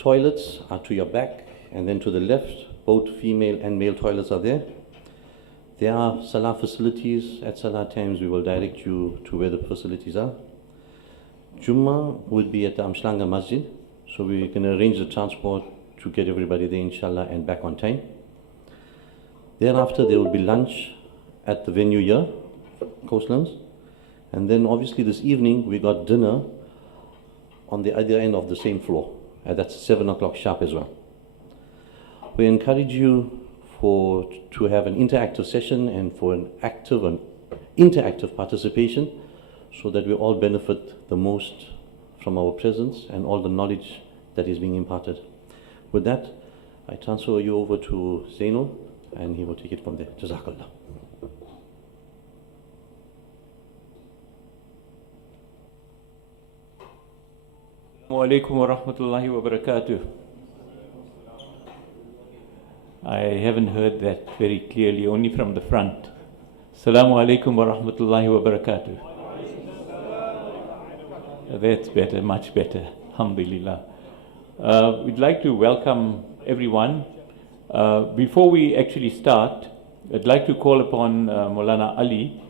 Toilets are to your back, and then to the left, both female and male toilets are there. There are Salah facilities. At Salah times, we will direct you to where the facilities are. Jummah would be at the Amshlanga Masjid, so we can arrange the transport to get everybody there, inshallah, and back on time. Thereafter, there will be lunch at the venue here, Coastlands. And then obviously this evening, we got dinner on the other end of the same floor. And that's 7 o'clock sharp as well. We encourage you to have an interactive session and for an active and interactive participation so that we all benefit the most from our presence and all the knowledge that is being imparted. With that, I transfer you over to Zainul and he will take it from there. Jazakallah. Assalamu alaikum wa rahmatullahi wa barakatuh. I haven't heard that very clearly, only from the front. Assalamu alaikum wa rahmatullahi wa barakatuh. That's better, much better. Alhamdulillah. We'd like to welcome everyone. Before we actually start, I'd like to call upon Maulana Ali,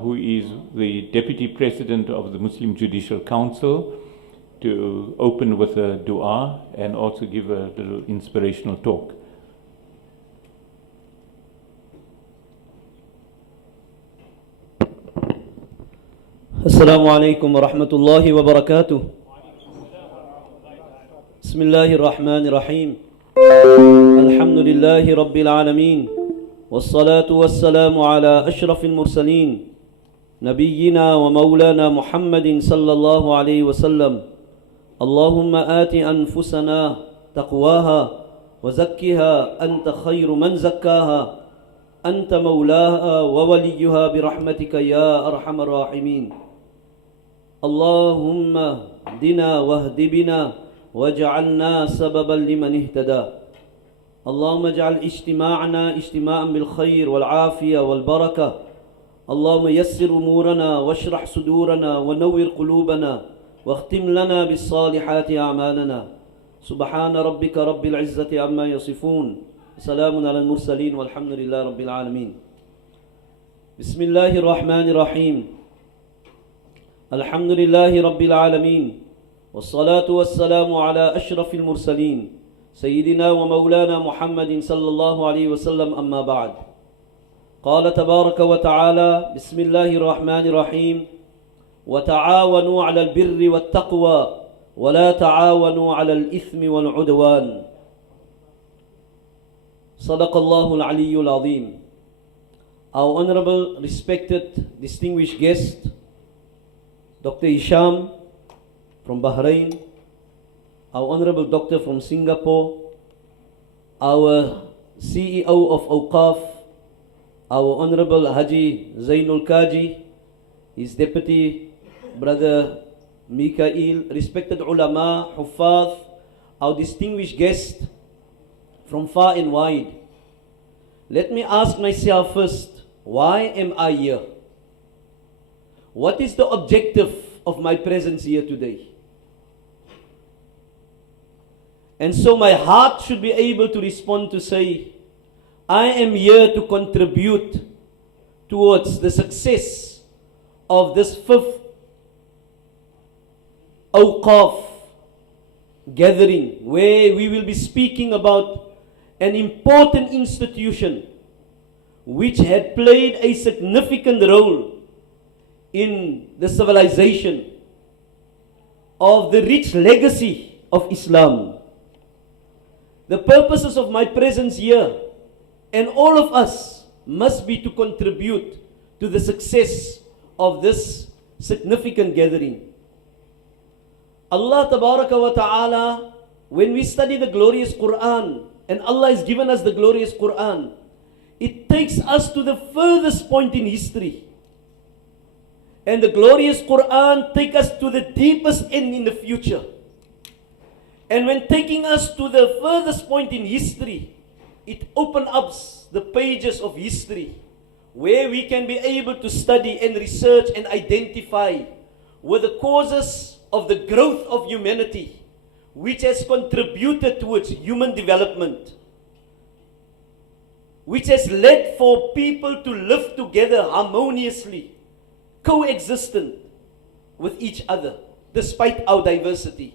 who is the Deputy President of the Muslim Judicial Council, to open with a dua and also give a little inspirational talk. Assalamu alaikum wa rahmatullahi wa barakatuh. Bismillahir Rahmanir Rahim. Alhamdulillahi Rabbil Alameen. Wassalatu wassalamu ala ashrafil mursaleen. Nabiyyina wa maulana Muhammadin sallallahu alayhi wa sallam. Allahumma ati anfusana taqwaha wa zakkiha anta khayru man zakkaha anta maulaha wa waliyuha birahmatika ya arhamar rahimin. Allahumma dina wahdi bina waj'alna sababan liman ihtada. Allahumma ij'al ijtima'ana ijtima'an bil khair wal afiya wal barakah. Allahumma yassir umurana washrah sudurana wa nawwir qulubana واختم لنا بالصالحات أعمالنا سبحان ربك رب العزة عما يصفون سلام على المرسلين والحمد لله رب العالمين بسم الله الرحمن الرحيم الحمد لله رب العالمين والصلاة والسلام على أشرف المرسلين سيدنا ومولانا محمد صلى الله عليه وسلم أما بعد قال تبارك وتعالى بسم الله الرحمن الرحيم وتعاونوا على البر والتقوى ولا تعاونوا على الإثم والعدوان صدق الله العلي العظيم. Our honorable, respected, distinguished guest, Dr. Hisham from Bahrain, our honorable doctor from Singapore, our CEO of Awqaf, our honorable Haji Zainul Kaji, his deputy Brother Mikael, respected ulama, huffaz, our distinguished guest from far and wide. Let me ask myself first, why am I here? What is the objective of my presence here today? And so my heart should be able to respond to say, I am here to contribute towards the success of this fifth Awqaf gathering, where we will be speaking about an important institution which had played a significant role in the civilization of the rich legacy of Islam. The purposes of my presence here, and all of us, must be to contribute to the success of this significant gathering. Allah Tabaraka wa Ta'ala, when we study the glorious Quran, and Allah has given us the glorious Quran, it takes us to the furthest point in history. And the glorious Quran takes us to the deepest end in the future. And when taking us to the furthest point in history, it opens up the pages of history, where we can be able to study and research and identify with the causes of the growth of humanity, which has contributed towards human development, which has led for people to live together harmoniously, coexistent with each other, despite our diversity.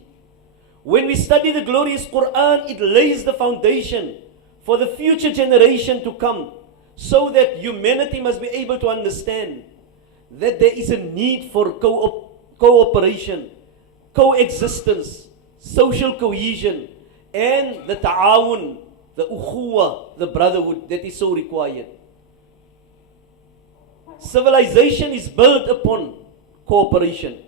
When we study the glorious Quran, it lays the foundation for the future generation to come, so that humanity must be able to understand that there is a need for cooperation, coexistence, social cohesion, and the ta'awun, the ukhuwa, the brotherhood that is so required. Civilization is built upon cooperation.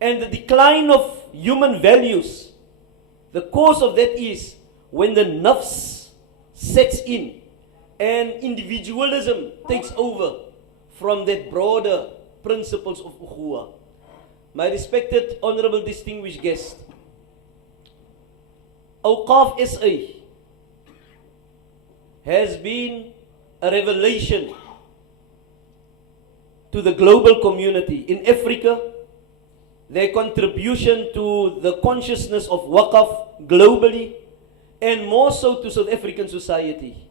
And the decline of human values, the cause of that is when the nafs sets in and individualism takes over from that broader principles of ukhuwa. My respected, honorable, distinguished guest, Awqaf SA has been a revelation to the global community in Africa. Their contribution to the consciousness of Waqf globally, and more so to South African society.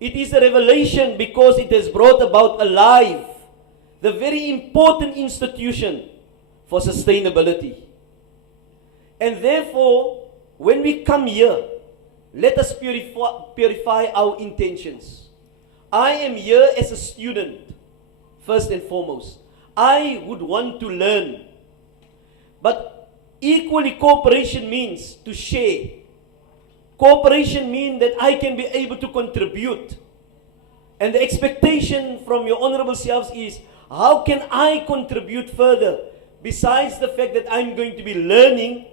It is a revelation because it has brought about alive the very important institution for sustainability. And therefore, when we come here, let us purify our intentions. I am here as a student, first and foremost. I would want to learn. But equally, cooperation means to share. Cooperation means that I can be able to contribute. And the expectation from your honorable selves is, how can I contribute further? Besides the fact that I'm going to be learning,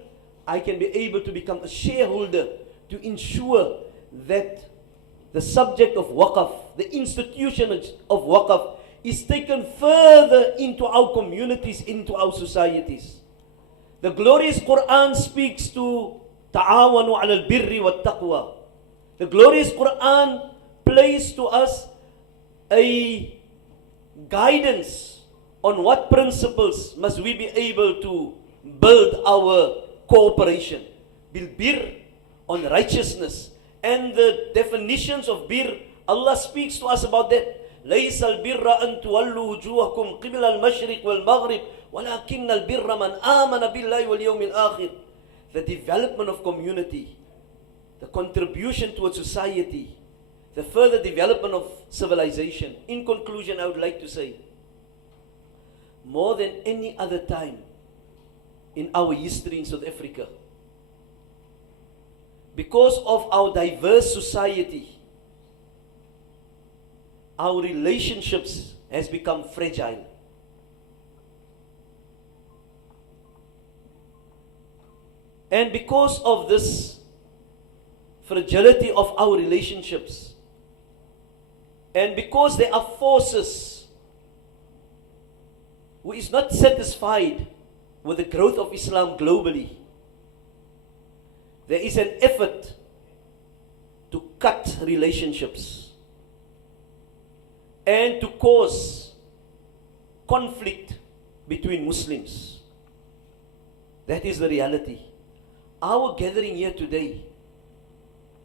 I can be able to become a shareholder to ensure that the subject of Waqf, the institution of Waqf, is taken further into our communities, into our societies. The glorious Quran speaks to ta'awanu 'ala al-birri wa taqwa. The glorious Quran plays to us a guidance on what principles must we be able to build our cooperation. Bil bir, on righteousness. And the definitions of bir, Allah speaks to us about that. ليس البر أن تولوا وجوهكم قبل المشرق والمغرب ولكن البر من آمن بالله واليوم الآخر. The development of community, the contribution towards society, the further development of civilization. In conclusion, I would like to say, more than any other time in our history in South Africa, because of our diverse society, our relationships has become fragile. And because of this fragility of our relationships, and because there are forces who is not satisfied with the growth of Islam globally, there is an effort to cut relationships and to cause conflict between Muslims. That is the reality. Our gathering here today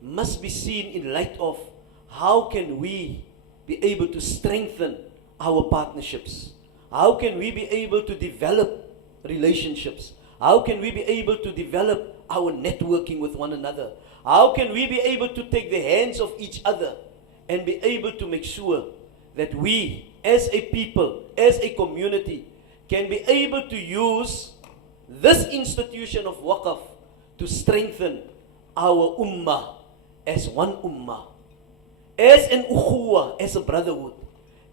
must be seen in light of how can we be able to strengthen our partnerships? How can we be able to develop relationships? How can we be able to develop our networking with one another? How can we be able to take the hands of each other and be able to make sure that we, as a people, as a community, can be able to use this institution of Waqf to strengthen our ummah as one ummah, as an ukhuwa, as a brotherhood,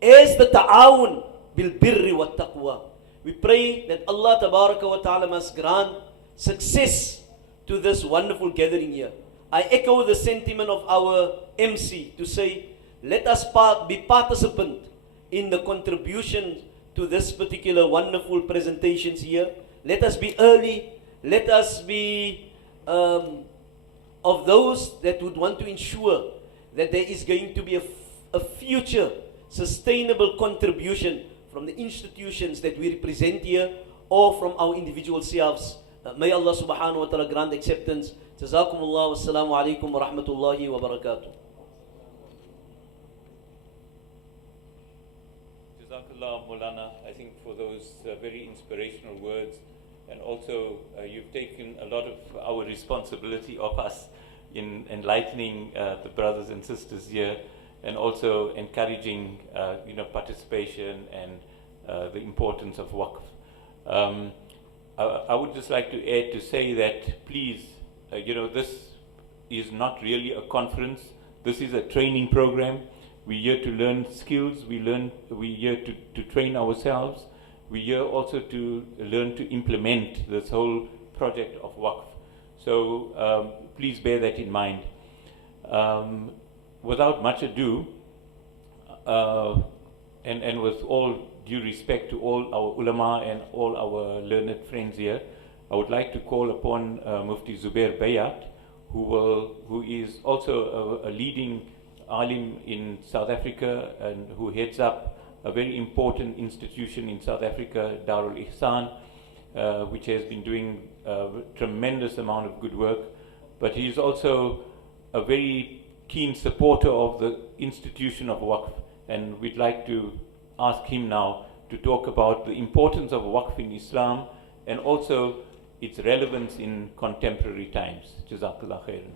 as the ta'awun bil birri wa taqwa. We pray that Allah tabaraka wa ta'ala must grant success to this wonderful gathering here. I echo the sentiment of our MC to say, let us be participant in the contribution to this particular wonderful presentations here. Let us be early. Let us be of those that would want to ensure that there is going to be a future sustainable contribution from the institutions that we represent here or from our individual selves May Allah subhanahu wa ta'ala grant acceptance. Jazakumullah, wassalamu alaikum wa rahmatullahi wa barakatuh. Jazakallah, Maulana, I think for those very inspirational words, and also you've taken a lot of our responsibility of us in enlightening the brothers and sisters here, and also encouraging participation and the importance of Waqf. I would just like to add to say that please, this is not really a conference. This is a training program. We're here to learn skills. We're here to train ourselves. We're here also to learn to implement this whole project of Waqf. So please bear that in mind. Without much ado, and with all due respect to all our ulama and all our learned friends here, I would like to call upon Mufti Zubair Bayat, who is also a leading alim in South Africa and who heads up a very important institution in South Africa, Darul Ihsan, which has been doing a tremendous amount of good work. But he is also a very keen supporter of the institution of Waqf, and we'd like to ask him now to talk about the importance of Waqf in Islam and also its relevance in contemporary times. Jazakallah khairan.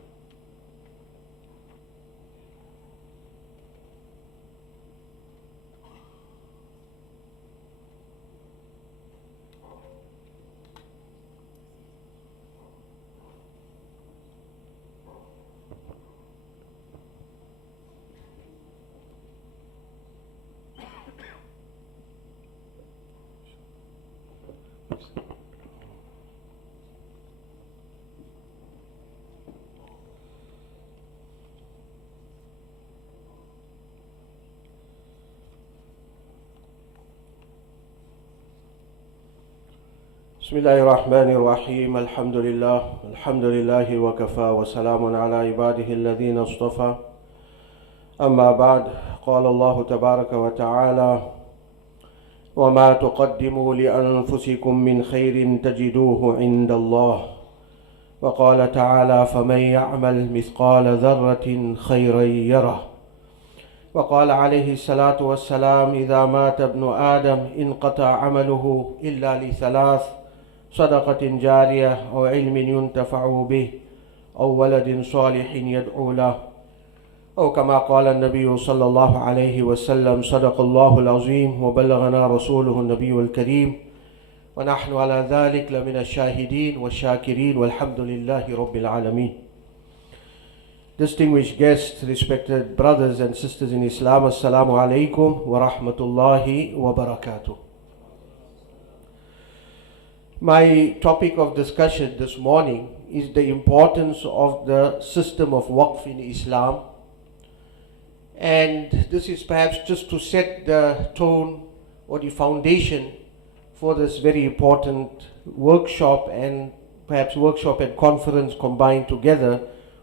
بسم الله الرحمن الرحيم الحمد لله وكفى وسلام على عباده الذين اصطفى أما بعد قال الله تبارك وتعالى وما تقدموا لأنفسكم من خير تجدوه عند الله وقال تعالى فمن يعمل مثقال ذرة خيرا يره وقال عليه الصلاة والسلام إذا مات ابن آدم انقطع عمله إلا لثلاث صدقة جارية أو علم ينتفع به أو ولد صالح يدعو له أو كما قال النبي صلى الله عليه وسلم صدق الله العظيم وبلغنا رسوله النبي الكريم ونحن على ذلك لمن الشاهدين والشاكرين والحمد لله رب العالمين. Distinguished guests, respected brothers and sisters in Islam, Assalamu alaikum wa rahmatullahi wa barakatuh. My topic of discussion this morning is the importance of the system of Waqf in Islam, and this is perhaps just to set the tone or the foundation for this very important workshop and conference combined together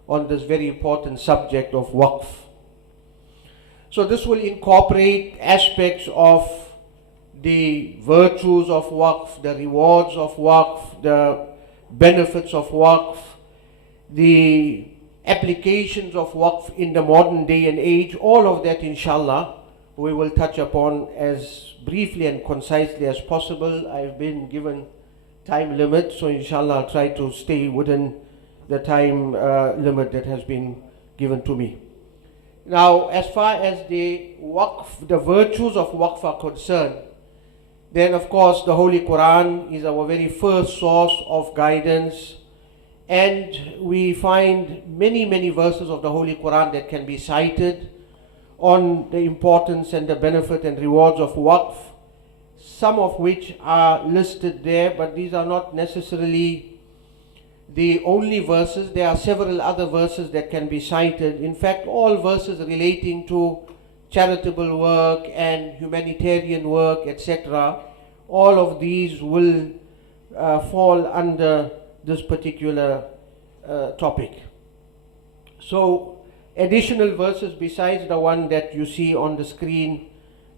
on this very important subject of Waqf. So this will incorporate aspects of the virtues of Waqf, the rewards of Waqf, the benefits of Waqf, the applications of Waqf in the modern day and age. All of that, inshallah, we will touch upon as briefly and concisely as possible. I've been given time limit, so inshallah I'll try to stay within the time limit that has been given to me. Now, as far as the Waqf, the virtues of Waqf are concerned, then of course the Holy Quran is our very first source of guidance, and we find many verses of the Holy Quran that can be cited on the importance and the benefit and rewards of Waqf, some of which are listed there, but these are not necessarily the only verses. There are several other verses that can be cited. In fact, all verses relating to charitable work and humanitarian work, etc., all of these will fall under this particular topic. So additional verses besides the one that you see on the screen,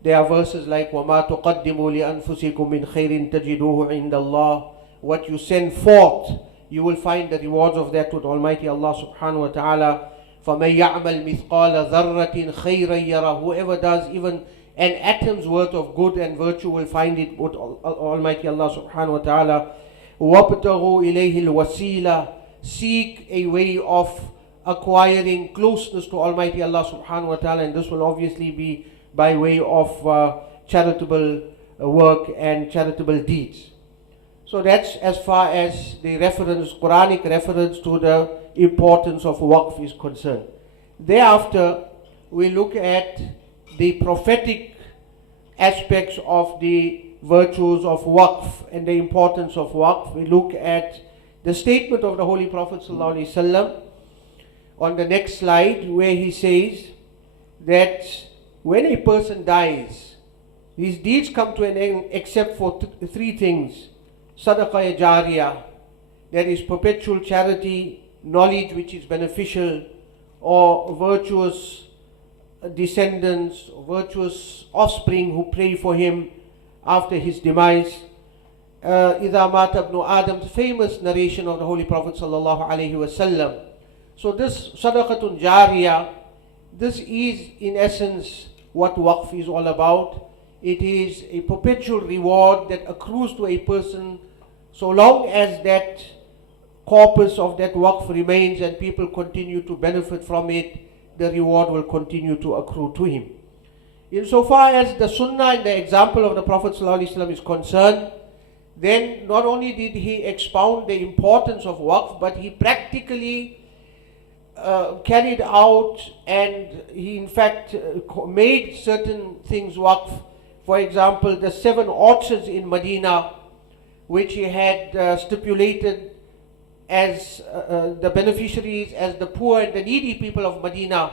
there are verses like وَمَا تُقَدِّمُوا لِأَنفُسِكُم مِّن خَيْرٍ تَجِدُوهُ عِندَ اللَّهِ what you send forth, you will find the rewards of that with Almighty Allah subhanahu wa ta'ala. فَمَنْ يَعْمَلْ مِثْقَالَ ذَرَّةٍ خَيْرًا يَرَهُ. Whoever does even an atom's worth of good and virtue will find it with Almighty Allah subhanahu wa ta'ala. وَابْتَغُوا إِلَيْهِ الْوَسِيلَةِ. Seek a way of acquiring closeness to Almighty Allah subhanahu wa ta'ala, and this will obviously be by way of charitable work and charitable deeds. So that's as far as the reference, Quranic reference to the importance of waqf is concerned. Thereafter, we look at the prophetic aspects of the virtues of waqf and the importance of waqf. We look at the statement of the Holy Prophet ﷺ on the next slide, where he says that when a person dies, his deeds come to an end except for three things. Sadaqah jariyah, that is perpetual charity, knowledge which is beneficial, or virtuous descendants, virtuous offspring who pray for him after his demise. إِذَا مَاتَ ابْنُ Adam, the famous narration of the Holy Prophet sallallahu alaihi wasallam. So this sadaqatun jariyah, this is in essence what waqf is all about. It is a perpetual reward that accrues to a person so long as that corpus of that waqf remains and people continue to benefit from it, the reward will continue to accrue to him. Insofar as the sunnah and the example of the Prophet ﷺ is concerned, then not only did he expound the importance of waqf, but he practically carried out, and he in fact made certain things waqf. For example, the 7 orchards in Medina, which he had stipulated as the beneficiaries as the poor and the needy people of Medina.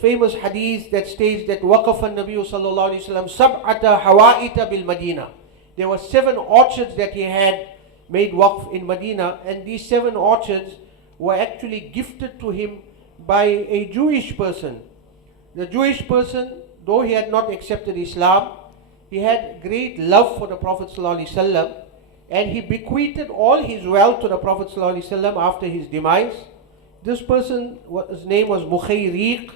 Famous hadith that states that وَقَفَ النَّبِيُّ صَلَّى اللَّهُ عَلَيْهِ وسلم سَبْعَةَ حَوَائِتَ بِالْمَدِينَةِ. There were 7 orchards that he had made waqf in Medina, and these 7 orchards were actually gifted to him by a Jewish person. The Jewish person, though he had not accepted Islam, he had great love for the Prophet ﷺ, and he bequeathed all his wealth to the Prophet ﷺ after his demise. This person, his name was Mukhayriq,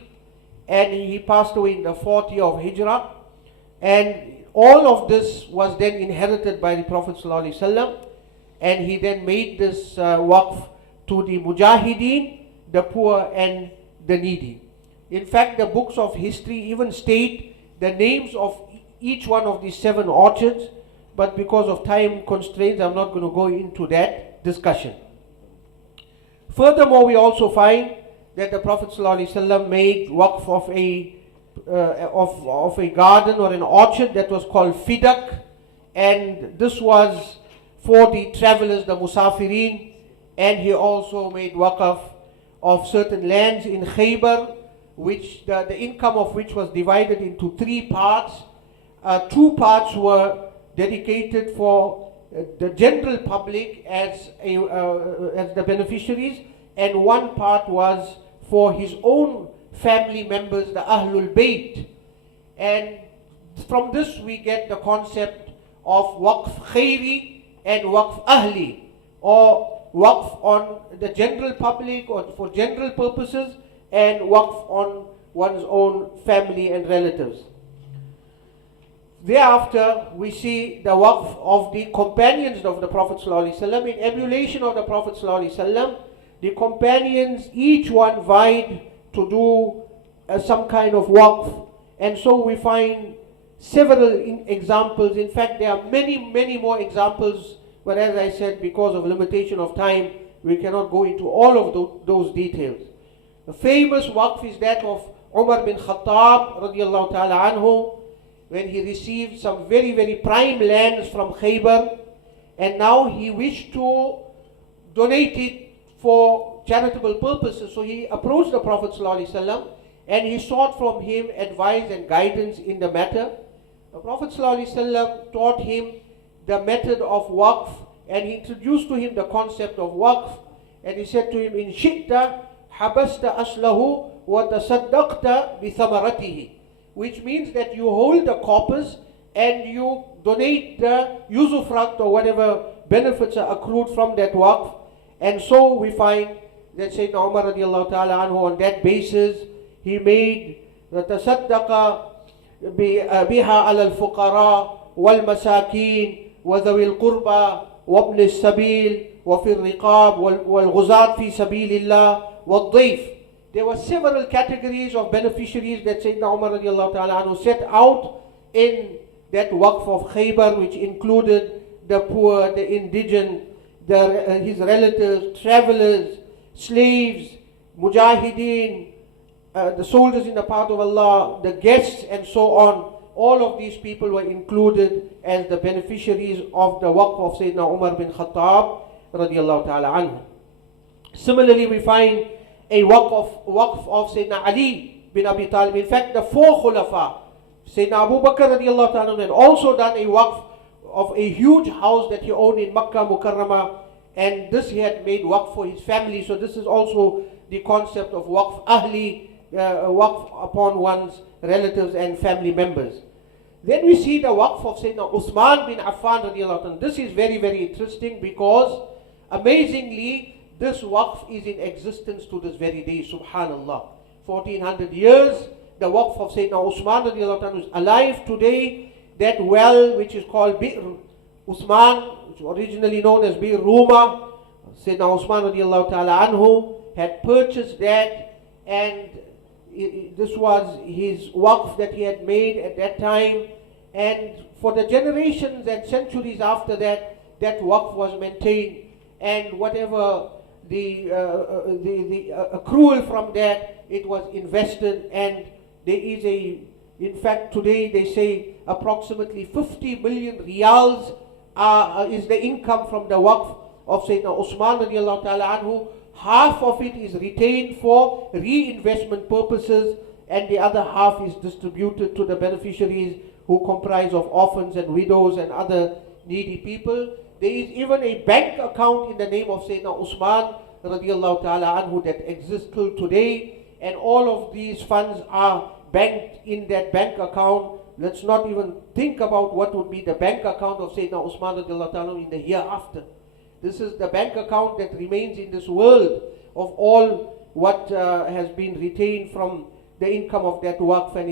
and he passed away in the 4th year of Hijrah, and all of this was then inherited by the Prophet ﷺ, and he then made this waqf to the mujahideen, the poor and the needy. In fact, the books of history even state the names of each one of these 7 orchards, but because of time constraints, I'm not going to go into that discussion. Furthermore, we also find that the Prophet ﷺ made waqf of a garden or an orchard that was called Fidak, and this was for the travelers, the Musafirin, and he also made waqf of certain lands in Khaybar, which the income of which was divided into 3 parts. 2 parts were dedicated for the general public as the beneficiaries, and 1 part was for his own family members, the Ahlul Bayt. And from this we get the concept of waqf khairi and waqf ahli, or waqf on the general public or for general purposes, and waqf on one's own family and relatives. Thereafter, we see the waqf of the companions of the Prophet ﷺ. In emulation of the Prophet ﷺ, the companions, each one vied to do some kind of waqf. And so we find several examples. In fact, there are many, many more examples. But as I said, because of limitation of time, we cannot go into all of those details. The famous waqf is that of Umar bin Khattab radiallahu ta'ala anhu, when he received some very, very prime lands from Khaybar, and now he wished to donate it for charitable purposes. So he approached the Prophet ﷺ and he sought from him advice and guidance in the matter. The Prophet ﷺ taught him the method of waqf, and he introduced to him the concept of waqf, and he said to him, in shi'ta habasta aslahu wa tasaddaqta bi thamaratihi, which means that you hold the corpus and you donate the usufruct or whatever benefits are accrued from that waqf. And so we find that Sayyidina Umar radiallahu ta'ala anhu, on that basis, he made tasaddaqa biha ala al-fuqara wal-masakin wa dhawi al-qurba wa ibn al-sabil wa fi al-riqab wal-ghuzat fi sabilillah wal-dhayf. There were several categories of beneficiaries that Sayyidina Umar radiallahu ta'ala anhu set out in that waqf of Khaybar, which included the poor, the indigent, his relatives, travelers, slaves, mujahideen, the soldiers in the path of Allah, the guests, and so on. All of these people were included as the beneficiaries of the waqf of Sayyidina Umar bin Khattab radiallahu ta'ala anhu. Similarly, we find a waqf of Sayyidina Ali bin Abi Talib. In fact, the four khulafa, Sayyidina Abu Bakr radiallahu ta'ala anhu, had also done a waqf of a huge house that he owned in Makkah Mukarramah, and this he had made waqf for his family. So this is also the concept of waqf ahli, waqf upon one's relatives and family members. Then we see the waqf of Sayyidina Uthman bin Affan radiallahu anhu. This is very, very interesting because amazingly this waqf is in existence to this very day, subhanallah. 1400 years, the waqf of Sayyidina Uthman radiallahu anhu is alive today. That well, which is called Bir Uthman, which was originally known as Bir Ruma, Sayyidina Uthman radiallahu ta'ala anhu had purchased that, and this was his waqf that he had made at that time. And for the generations and centuries after that, that waqf was maintained, and whatever the accrual from that, it was invested. And there is in fact today they say approximately 50 million riyals is the income from the waqf of Sayyidina Uthman radiallahu ta'ala anhu. Half of it is retained for reinvestment purposes, and the other half is distributed to the beneficiaries, who comprise of orphans and widows and other needy people. There is even a bank account in the name of Sayyidina Uthman radiallahu ta'ala anhu that exists till today, and all of these funds are banked in that bank account. Let's not even think about what would be the bank account of Sayyidina Uthman radiallahu ta'ala in the hereafter. This is the bank account that remains in this world of all what has been retained from the income of that waqf, and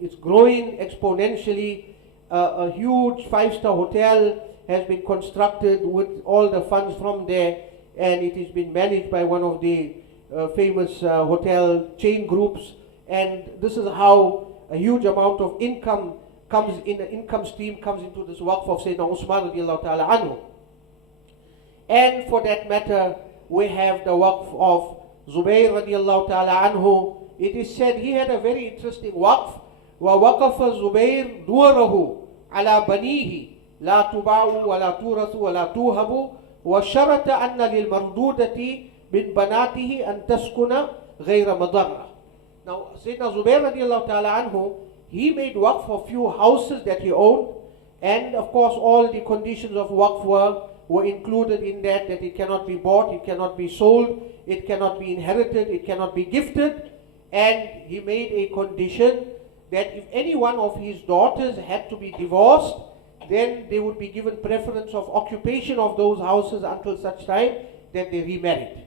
it's growing exponentially. A huge 5-star hotel has been constructed with all the funds from there, and it has been managed by one of the famous hotel chain groups. And this is how a huge amount of income comes in, the income stream comes into this waqf of Sayyidina Uthman radiallahu ta'ala anhu. And for that matter, we have the waqf of Zubayr radiallahu ta'ala anhu. It is said he had a very interesting waqf. وَوَقَفَ زُبَيْرُ دُوَرَهُ عَلَى بَنِيهِ لَا تُبَاعُ وَلَا تُورَثُ وَلَا تُوهَبُ وَشَرَطَ أَنَّ لِلْمَرْدُودَةِ مِنْ بَنَاتِهِ أَنْ تَسْكُنَ غَيْرَ مَضَرَّةٍ. Now, Sayyidina Zubayr radiallahu ta'ala anhu, he made waqf for few houses that he owned, and of course all the conditions of waqf were included in that it cannot be bought, it cannot be sold, it cannot be inherited, it cannot be gifted. And he made a condition that if any one of his daughters had to be divorced, then they would be given preference of occupation of those houses until such time that they remarried.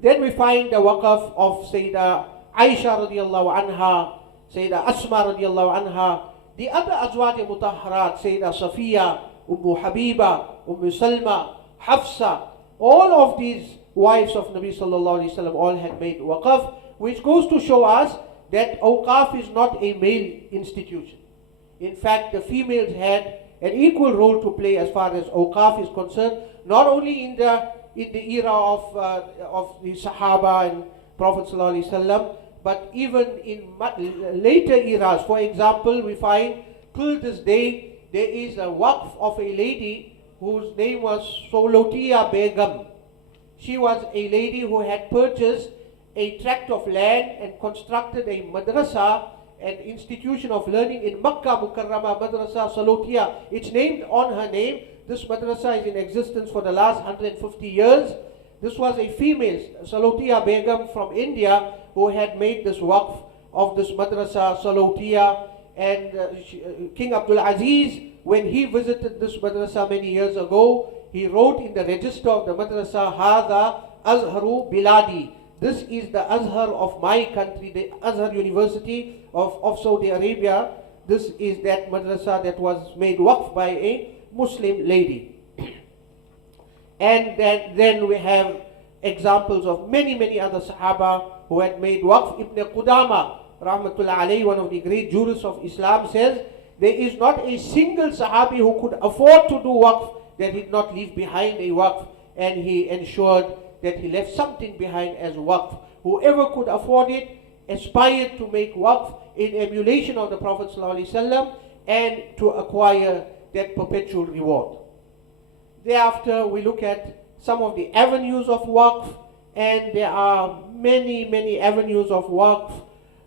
Then we find the waqf of Sayyidah Aisha radiallahu anha, Sayyidah Asma radiallahu anha, the other Azwaj Mutahharat, Sayyidah Safiya, Habiba, Salma, Hafsa, all of these wives of Nabi sallallahu alaihi wasallam all had made waqf, which goes to show us that Awqaf is not a male institution. In fact, the females had an equal role to play as far as Awqaf is concerned, not only in the era of the Sahaba and Prophet sallallahu alaihi wasallam, but even in later eras. For example, we find till this day there is a waqf of a lady whose name was Solotia Begum. She was a lady who had purchased a tract of land and constructed a madrasa, an institution of learning in Makkah Mukarramah, Madrasa Salotia. It's named on her name. This madrasa is in existence for the last 150 years. This was a female, Salotia Begum from India, who had made this waqf of this madrasa Salotia. And King Abdul Aziz when he visited this madrasa many years ago, he wrote in the register of the madrasa, Hadha Azharu Biladi. This is the Azhar of my country, the Azhar University of Saudi Arabia. This is that madrasa that was made waqf by a Muslim lady. And then we have examples of many other Sahaba who had made waqf. Ibn Qudama, rahmatullah alayhi, one of the great jurists of Islam, says, there is not a single Sahabi who could afford to do waqf that did not leave behind a waqf, and he ensured that he left something behind as waqf. Whoever could afford it aspired to make waqf in emulation of the Prophet ﷺ and to acquire that perpetual reward. Thereafter, we look at some of the avenues of waqf, and there are many avenues of waqf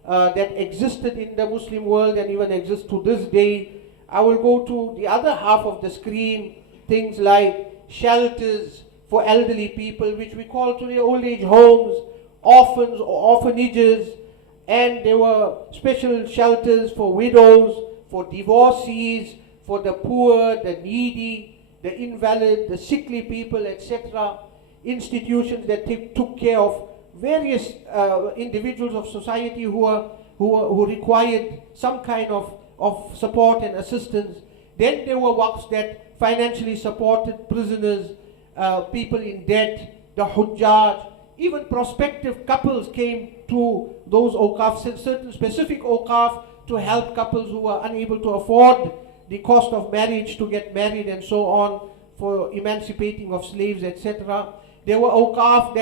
that existed in the Muslim world and even exist to this day. I will go to the other half of the screen, things like shelters for elderly people, which we call today old age homes, orphans or orphanages, and there were special shelters for widows, for divorcees, for the poor, the needy, the invalid, the sickly people, etc. Institutions that took care of various individuals of society who required some kind of support and assistance. Then there were waqfs that financially supported prisoners, people in debt, the hujjaj, even prospective couples came to those awqafs, certain specific awqaf to help couples who were unable to afford the cost of marriage to get married and so on, for emancipating of slaves, etc. There were awqaf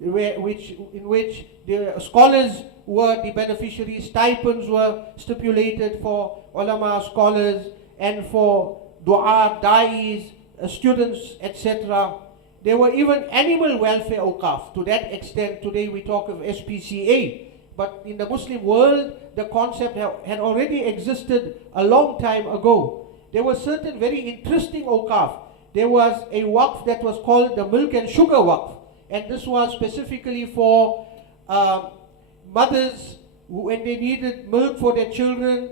in which the scholars were the beneficiaries, stipends were stipulated for ulama, scholars, and for dua, da'is, students, etc. There were even animal welfare awqaf. To that extent, today we talk of SPCA. But in the Muslim world, the concept had already existed a long time ago. There were certain very interesting awqaf. There was a waqf that was called the milk and sugar waqf. And this was specifically for mothers who, when they needed milk for their children,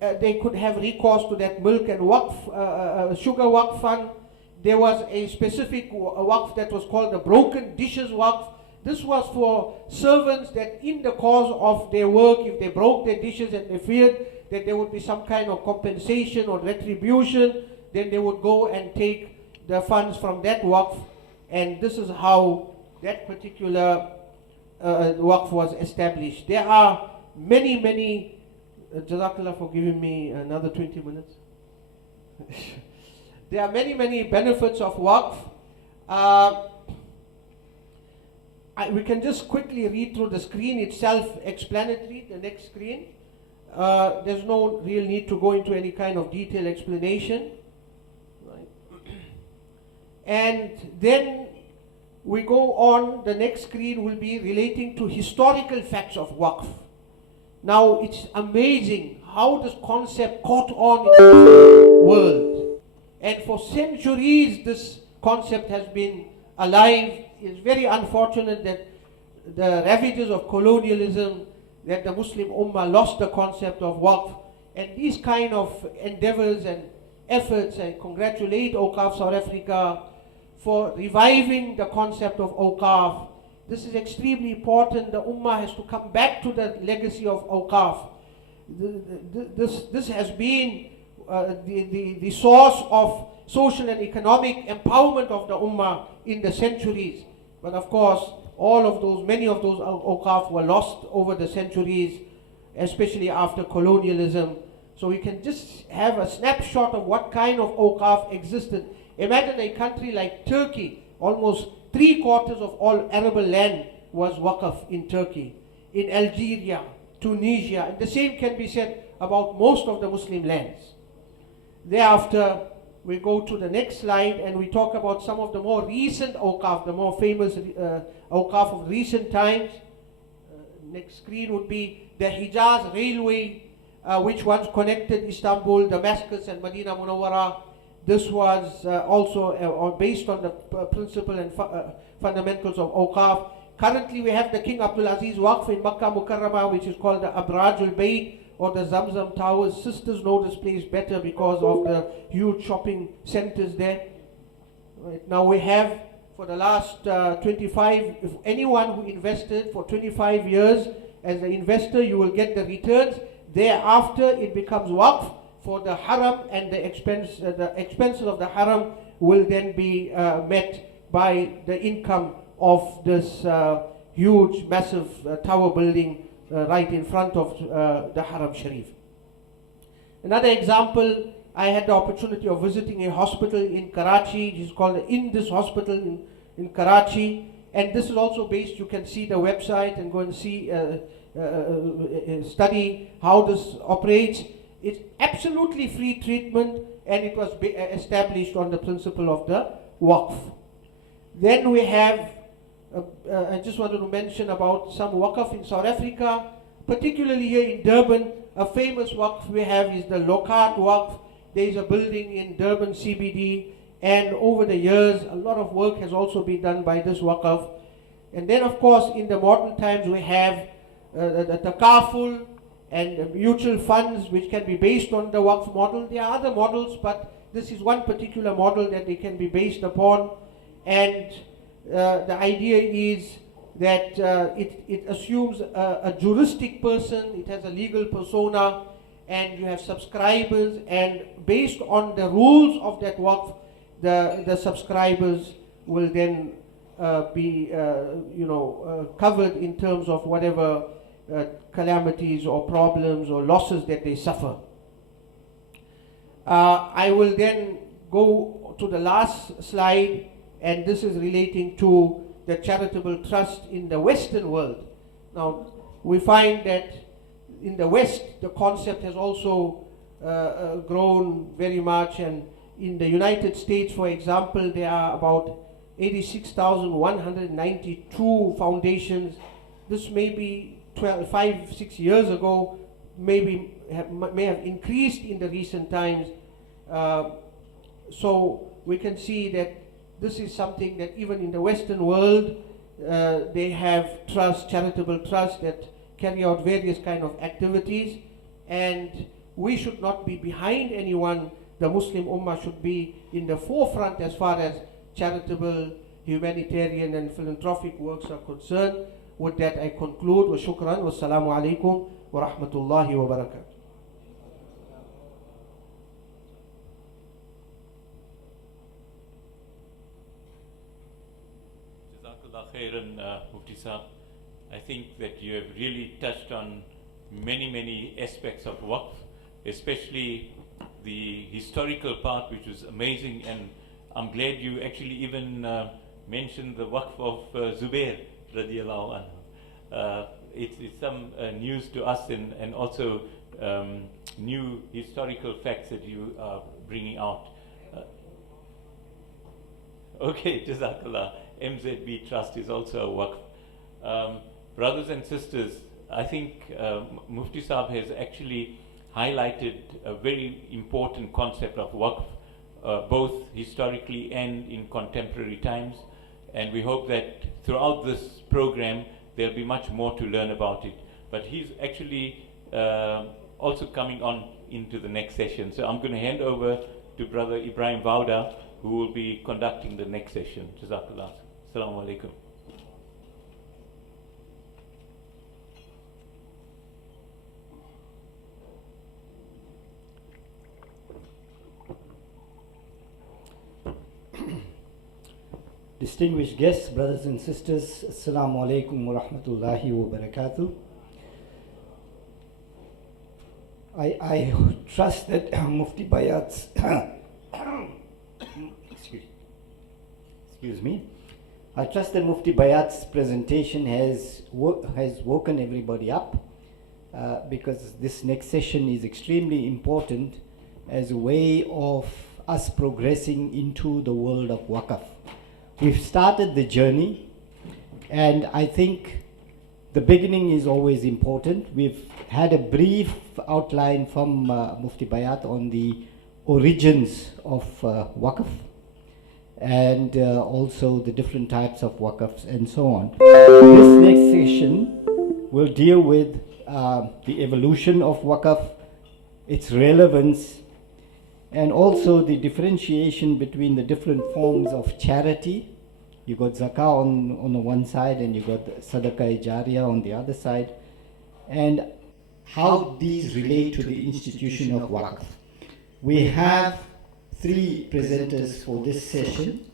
they could have recourse to that milk and sugar waqf fund. There was a specific waqf that was called the broken dishes waqf. This was for servants that in the course of their work, if they broke their dishes and they feared that there would be some kind of compensation or retribution, then they would go and take the funds from that waqf. And this is how that particular waqf was established. There are many Jazakallah for giving me another 20 minutes. There are many benefits of waqf. We can just quickly read through the screen. It's self-explanatory, the next screen. There's no real need to go into any kind of detailed explanation. Right. And then we go on, the next screen will be relating to historical facts of waqf. Now, it's amazing how this concept caught on in the world. And for centuries, this concept has been alive. It's very unfortunate that the ravages of colonialism, that the Muslim Ummah lost the concept of waqf. And these kind of endeavors and efforts, I congratulate Awqaf South Africa for reviving the concept of awqaf. This is extremely important. The Ummah has to come back to the legacy of awqaf. This has been the source of social and economic empowerment of the Ummah in the centuries. But of course, many of those awqaf were lost over the centuries, especially after colonialism. So we can just have a snapshot of what kind of awqaf existed. Imagine a country like Turkey, almost 3/4 of all arable land was waqf in Turkey, in Algeria, Tunisia, and the same can be said about most of the Muslim lands. Thereafter, we go to the next slide and we talk about some of the more recent awqaf, the more famous awqaf of recent times. Next screen would be the Hijaz Railway, which once connected Istanbul, Damascus, and Medina Munawwara. This was also based on the principle and fundamentals of awqaf. Currently, we have the King Abdul Aziz Waqf in Makkah Mukarramah, which is called the Abrajul Bayt, or the Zamzam Towers. Sisters know this place better because of the huge shopping centers there. Right. Now we have, for the last 25, if anyone who invested for 25 years as an investor, you will get the returns. Thereafter, it becomes waqf for the haram, and the expenses of the haram will then be met by the income of this huge, massive tower building right in front of the Haram Sharif. Another example, I had the opportunity of visiting a hospital in Karachi. It is called the Indus Hospital in Karachi, and this is also based, you can see the website and go and see, study how this operates. It's absolutely free treatment, and it was established on the principle of the waqf. Then we have, I just wanted to mention about some waqf in South Africa, particularly here in Durban. A famous waqf we have is the Lokat Waqf. There is a building in Durban CBD, and over the years a lot of work has also been done by this waqf. And then of course in the modern times we have the takaful and mutual funds, which can be based on the waqf model. There are other models, but this is one particular model that they can be based upon. And the idea is that it assumes a juristic person, it has a legal persona, and you have subscribers, and based on the rules of that waqf, the subscribers will then be covered in terms of whatever calamities or problems or losses that they suffer. I will then go to the last slide, and this is relating to the charitable trust in the Western world. Now, we find that in the West, the concept has also grown very much, and in the United States, for example, there are about 86,192 foundations. This may be 5-6 years ago, may have increased in the recent times. So we can see that this is something that even in the Western world, they have trust, charitable trust, that carry out various kind of activities, and we should not be behind anyone. The Muslim Ummah should be in the forefront as far as charitable, humanitarian and philanthropic works are concerned. With that I conclude. Wa shukran wa assalamu alaikum wa rahmatullahi wa barakatuh. Jazakallah khairan, Mufti Sahab. I think that you have really touched on many aspects of waqf, especially the historical part, which was amazing, and I'm glad you actually even mentioned the waqf of Zubair radiallahu anhu. It's some news to us, and also new historical facts that you are bringing out. Okay, Jazakallah. MZB Trust is also a waqf. Brothers and sisters, I think Mufti Sahab has actually highlighted a very important concept of waqf, both historically and in contemporary times. And we hope that throughout this program, there'll be much more to learn about it. But he's actually also coming on into the next session. So I'm going to hand over to Brother Ibrahim Vauda, who will be conducting the next session. Jazakallah. Assalamu alaikum. Distinguished guests, brothers and sisters, Assalamu alaikum wa rahmatullahi wa barakatuh. I trust that Mufti Bayat's excuse me. I trust that Mufti Bayat's presentation has woken everybody up, because this next session is extremely important as a way of us progressing into the world of waqf. We've started the journey, and I think the beginning is always important. We've had a brief outline from Mufti Bayat on the origins of waqf, and also the different types of waqfs and so on. This next session will deal with the evolution of Waqf, its relevance, and also the differentiation between the different forms of charity. You got zakah on the one side, and you got sadaqah jariyah on the other side, and how these relate to the institution of Waqf. We have three presenters for this session.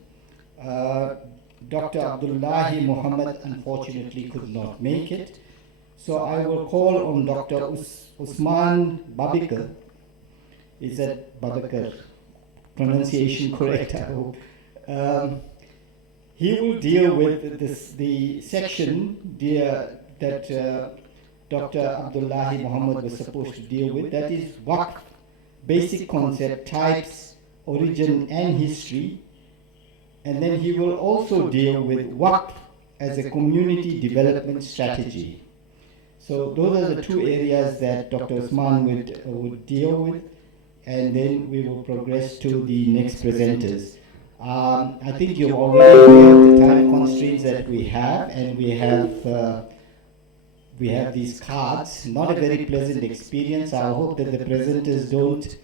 Dr. Abdullahi Muhammad unfortunately could not make it, so I will call on Dr. Usman Babikar. Is that Babakar? Pronunciation correct, I hope. He will deal with the section that Dr. Abdullahi Muhammad was supposed to deal with, that is Waqf, basic concept, types, origin and history. And then he will also deal with Waqf as a community development strategy. So those are the two areas that Dr. Usman would deal with, and then we will progress to the next presenters. I think you're already aware of the time constraints that we have, and we have these cards. Not a very pleasant experience. I hope that the presenters don't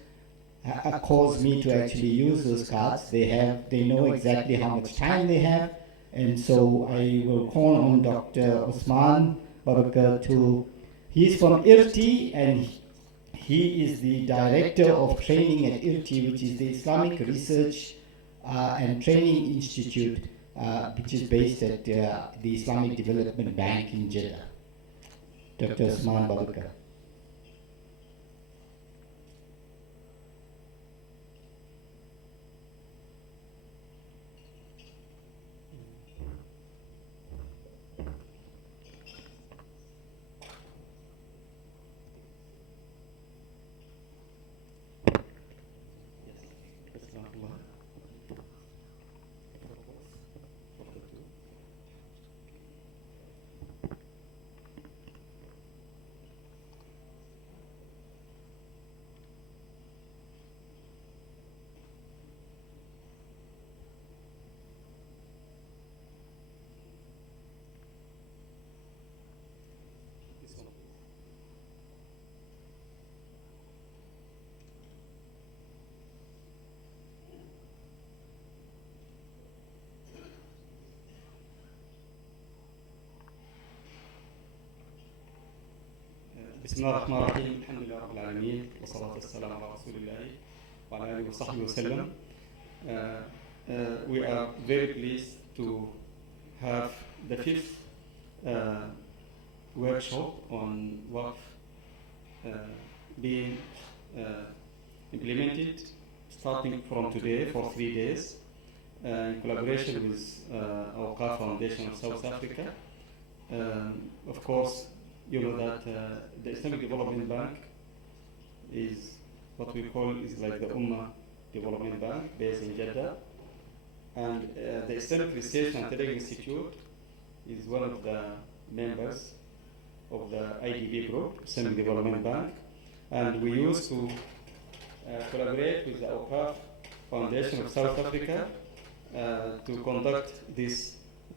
cause me to actually use those cards. They know exactly how much time they have, and so I will call on Dr. Usman Babakar he's from IRTI, and he is the Director of Training at IRTI, which is the Islamic Research and Training Institute, which is based at the Islamic Development Bank in Jeddah. Dr. Usman Babakar. بسم الله الرحمن الرحيم الحمد لله رب العالمين والصلاة والسلام على رسول الله وعلى آله وصحبه وسلم. We are very pleased to have the fifth workshop on Waqf being implemented starting from today for 3 days in collaboration with Awqaf Foundation of South Africa. Of course, you know that the Islamic Development Bank is what we call is like the Ummah Development Bank based in Jeddah, and the Islamic Research and Training Institute is one of the members of the IDB group, Islamic Development Bank, and we used to collaborate with the Awqaf Foundation of South Africa to conduct this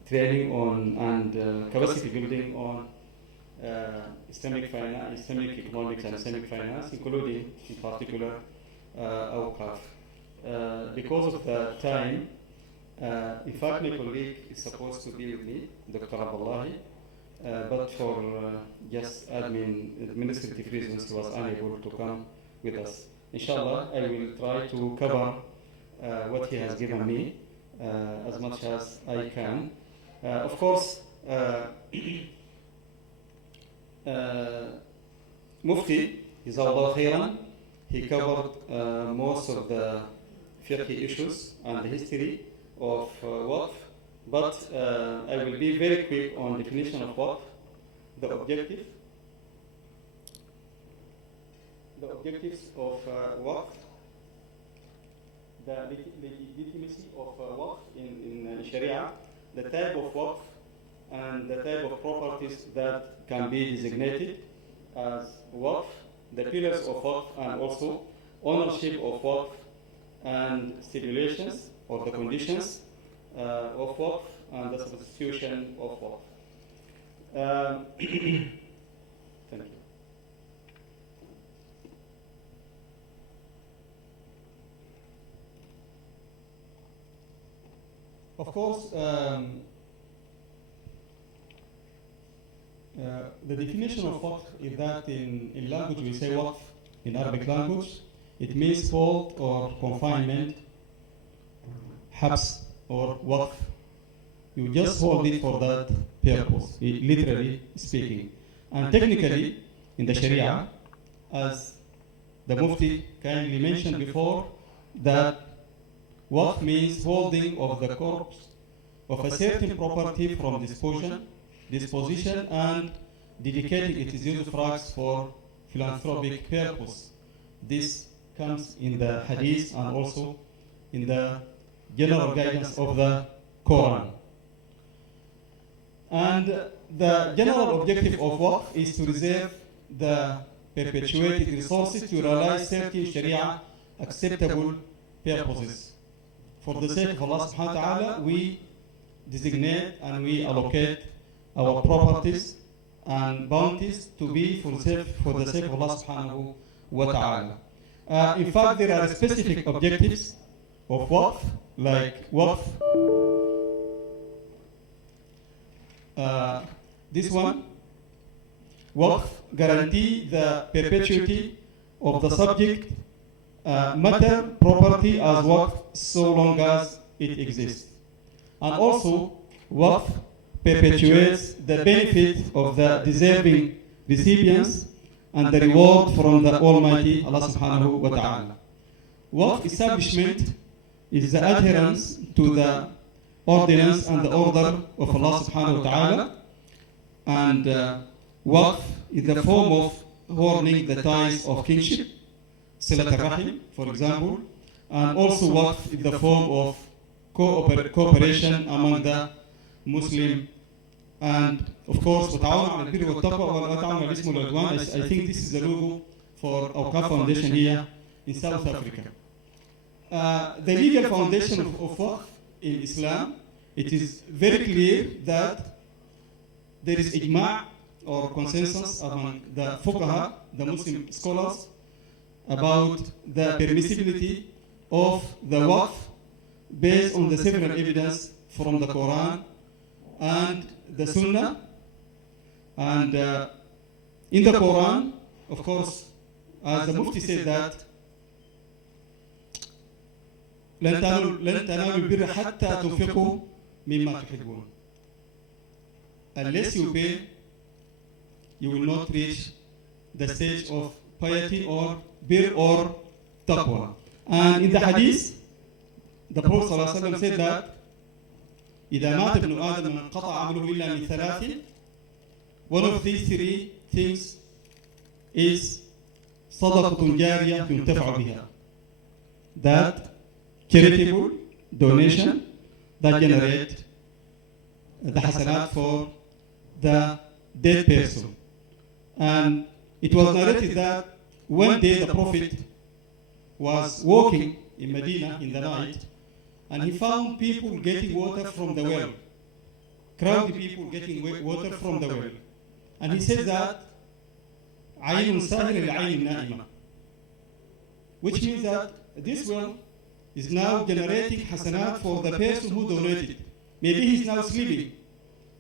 training on and capacity building on Islamic finance, Islamic economics and Islamic finance, including in particular Awqaf. Because of the time, in fact my colleague is supposed to be with me, Dr. Abdullahi, but for just administrative reasons he was unable to come with us. Inshallah, I will try to cover what he has given me as much as I can. Of course, Mufti, Jazakallah khairan, he covered most of the fiqh issues and the history of Waqf, but I will be very quick on definition of Waqf, the objectives of Waqf, the legitimacy of Waqf in Sharia, the type of Waqf, and the type of properties that can be designated as Waqf, the pillars of Waqf, and also ownership of Waqf and stipulations or the conditions of Waqf and the substitution of Waqf. Thank you. Of course, the definition of waqf is that in language we say waqf, in Arabic language, it means hold or confinement, habs or waqf. You just hold it for that purpose, literally speaking. And technically, in the Sharia, as the Mufti kindly mentioned before, that waqf means holding of the corpse of a certain property from disposition and dedicating its usufructs for philanthropic purpose. This comes in the hadith and also in the general guidance of the Quran. And the general objective of waqf is to reserve the perpetuated resources to realize certain Sharia acceptable purposes. For the sake of Allah subhanahu wa ta'ala, we designate and we allocate our properties and bounties to be for the sake of Allah subhanahu wa ta'ala. In fact, there are specific objectives of waqf, like waqf. This one, waqf guarantee the perpetuity of the subject matter property as waqf so long as it exists. And also, waqf perpetuates the benefit of the deserving recipients and the reward from the Almighty Allah subhanahu wa ta'ala. Waqf establishment is the adherence to the ordinance and the order of Allah subhanahu wa ta'ala, and waqf is the form of holding the ties of kinship, silat al-rahim, for example, and also waqf is the form of cooperation among the Muslim. And of course, I think this is the logo for Awqaf Foundation here in South Africa. The legal foundation of waqf in Islam, it is very clear that there is ijma' or consensus among the fuqaha, the Muslim scholars, about the permissibility of the waqf based on the several evidence from the Quran and the Sunnah. And in the Quran, of course, as the Mufti said that لن تنالوا البر حتى تنفقوا مما تحبون. Unless you pay, you will not reach the stage of piety or bir or taqwa. And in the hadith, the Prophet ﷺ said that إذا مات ابن آدم انقطع عمله إلا من ثلاث. One of these three things is صدقة جارية ينتفع بها. That charitable donation that generate the hasanat for the dead person. And it was narrated that one day the Prophet was walking in Medina in the night, and he found people getting water from the well, crowded people getting water from the well. And he said that عين ساهر العين النائمة, which means that this well is now generating hasanat for the person who donated. Maybe he's now sleeping,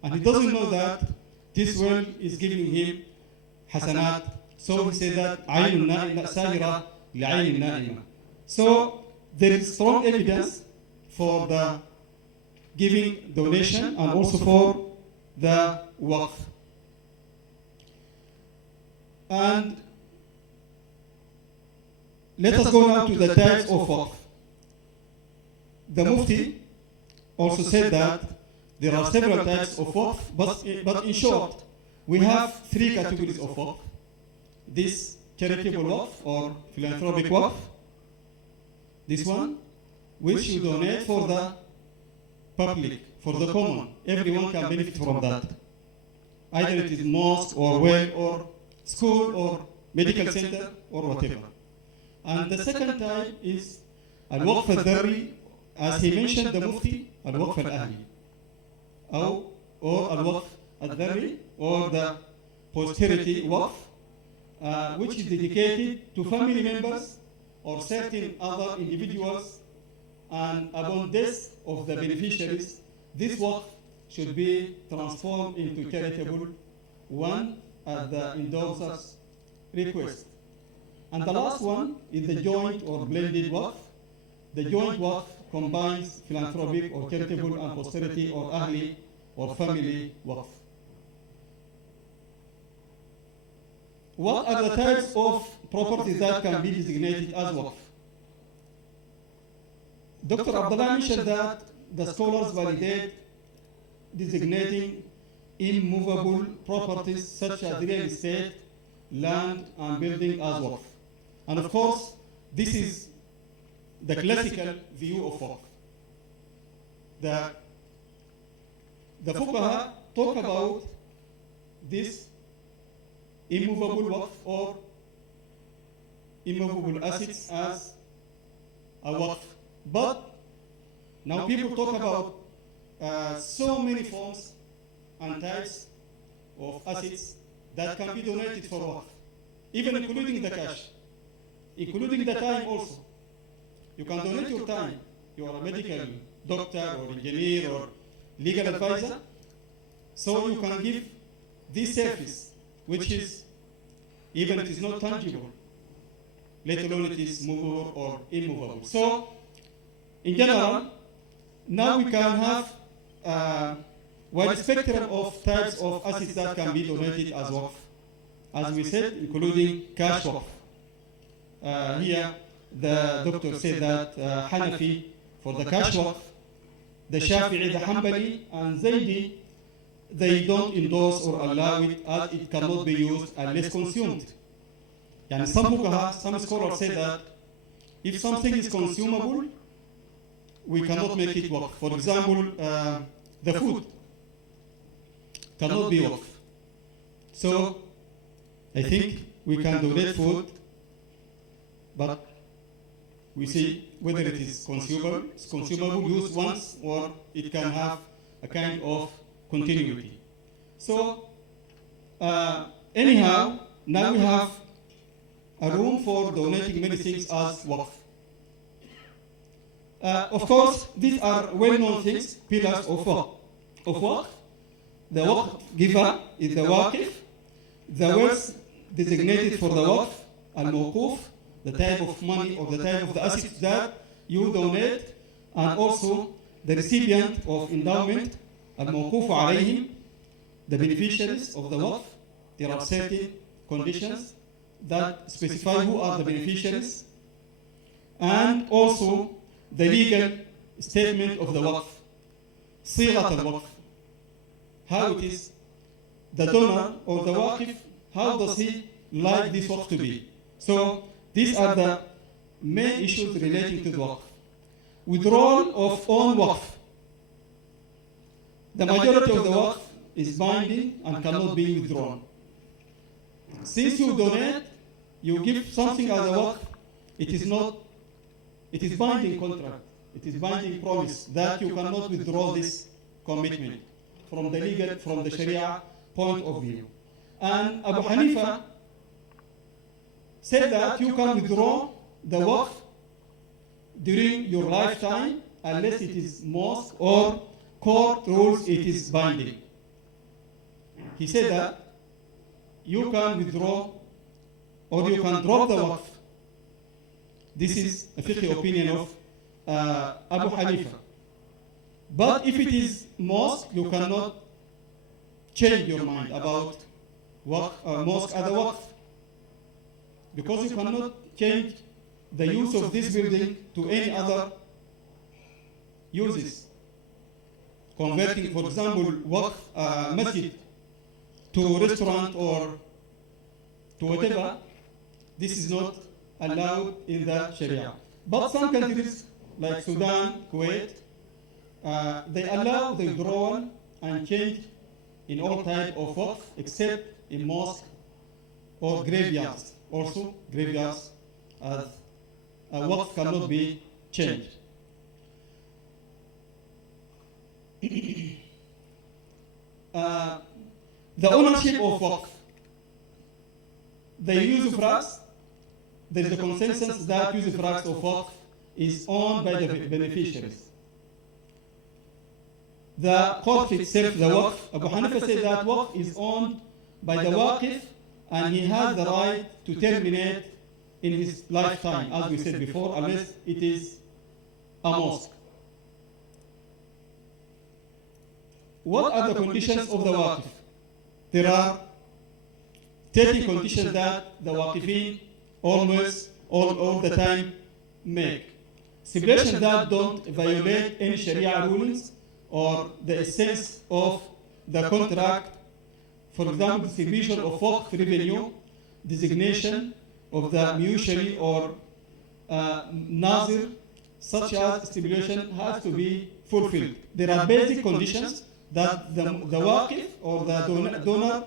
and he doesn't know that this well is giving him hasanat. So he said that عين ساهرة لعين النائمة. So there is strong evidence for the giving donation and also for the waqf. And let us go now to the types of waqf. The Mufti also said that there are several types of waqf, but in short, we have three categories of waqf. This charitable waqf or philanthropic waqf, this one, which you donate for the public, for the common. Everyone can benefit from that. Either it is mosque or well or school or medical center or whatever. And the second type is al-waqf al-dharri, as he mentioned the Mufti, al-waqf al-ahli, or al-waqf al-dharri, or the posterity waqf, which is dedicated to family members or certain other individuals and upon death of the beneficiaries, this waqf should be transformed into charitable one at the endorser's request. And the last one is the joint or blended waqf. The joint waqf combines philanthropic or charitable and posterity or ahli or family waqf. What are the types of properties that can be designated as waqf? Dr. Abdullah mentioned that the scholars validate designating immovable properties such as real estate, land, and building as waqf. And of course, this is the classical view of waqf. The fuqaha talk about this immovable waqf or immovable assets as a waqf. But now people talk about so many forms and types of assets that can be donated for waqf, even including the cash, including the time also. You can donate your time. You are a medical doctor or engineer or legal advisor, so you can give this service, which is, even it is not tangible, let alone it is movable or immovable. So, in general, now we can have a wide spectrum of types of assets that can be donated as waqf, as we said, including cash waqf. Here, the doctor said that Hanafi for the cash waqf, the Shafi'i, the Hanbali, and Zaydi, they don't endorse or allow it as it cannot be used unless consumed. And some fuqaha, some scholars say that if something is consumable, we cannot make it waqf. For example, the food cannot be waqf. So I think we can donate food, but we see whether it is consumable, used once, or it can have a kind of continuity. So anyhow, now we have a room for donating many things as waqf. Of course, these are well-known things, pillars of waqf. The waqf giver is the waqif, the wealth designated for the waqf, al-mawquf, the type of money or the type of the assets that you donate, and also the recipient of endowment, al-mawquf alayhim, the beneficiaries of the waqf. There are certain conditions that specify who are the beneficiaries, and also the legal statement of the waqf, sirat al-waqf, how it is, the donor or the waqif, how does he like this waqf to be. So these are the main issues relating to the waqf. Withdrawal of own waqf. The majority of the waqf is binding and cannot be withdrawn. Since you donate, you give something as a waqf, it is binding contract, it is binding promise that you cannot withdraw this commitment from the legal, from the Sharia point of view. And Abu Hanifa said that you can withdraw the waqf during your lifetime unless it is mosque or court rules it is binding. He said that you can withdraw or you can drop the waqf. This is a fiqh opinion of Abu Hanifa. But if it is mosque, you cannot change your mind about mosque as a waqf, because you cannot change the use of this building to any other uses. Converting, for example, waqf masjid to a restaurant or to whatever, this is not allowed in the Sharia. But some countries like Sudan, Kuwait, they allow the withdrawal and change in all type of waqf except in mosque or graveyards. Also, graveyards as a waqf cannot be changed. The ownership of waqf, the use of rights, there is a consensus that use of rights of waqf is owned by the beneficiaries. The Waqf itself, the Waqf, Abu Hanifa said that Waqf is owned by the Waqif and he has the right to terminate in his lifetime, as we said before, unless it is a mosque. What are the conditions of the Waqif? There are 30 conditions that the Waqifin almost all the time make. Stipulations that don't violate any Sharia rulings or the essence of the contract. For example, distribution of Waqf revenue, designation of the mutuary or nazir, such as stipulation has to be fulfilled. There are basic conditions that the Waqif or the donor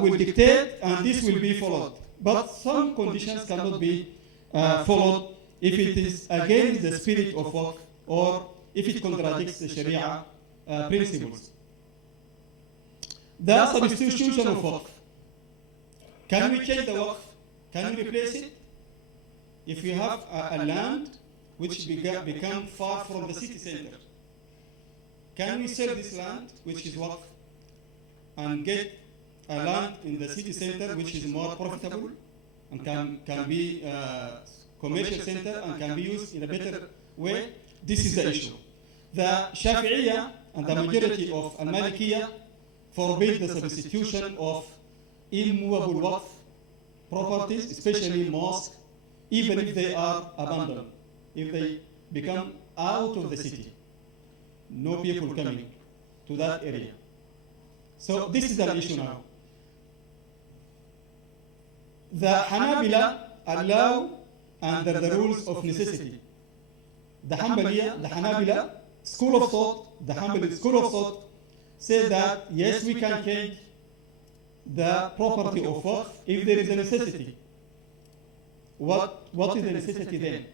will dictate, and this will be followed. But some conditions cannot be followed if it is against the spirit of Waqf or if it contradicts the Sharia principles. The substitution of Waqf. Can we change the Waqf? Can we replace it? If we have a land which become far from the city center, can we sell this land, which is Waqf, and get a land in the city center which is more profitable and can be a commercial center and can be used in a better way? This is the issue. The Shafi'iyya and the majority of Al-Malikiyya forbid the substitution of immovable Waqf properties, especially mosques, even if they are abandoned, if they become out of the city. No people coming to that area. So this is an issue now. The Hanabila allow under the rules of necessity. The Hanabila school of thought, the Hanbali school of thought says that yes, we can change the property of Waqf if there is a necessity. What is the necessity then?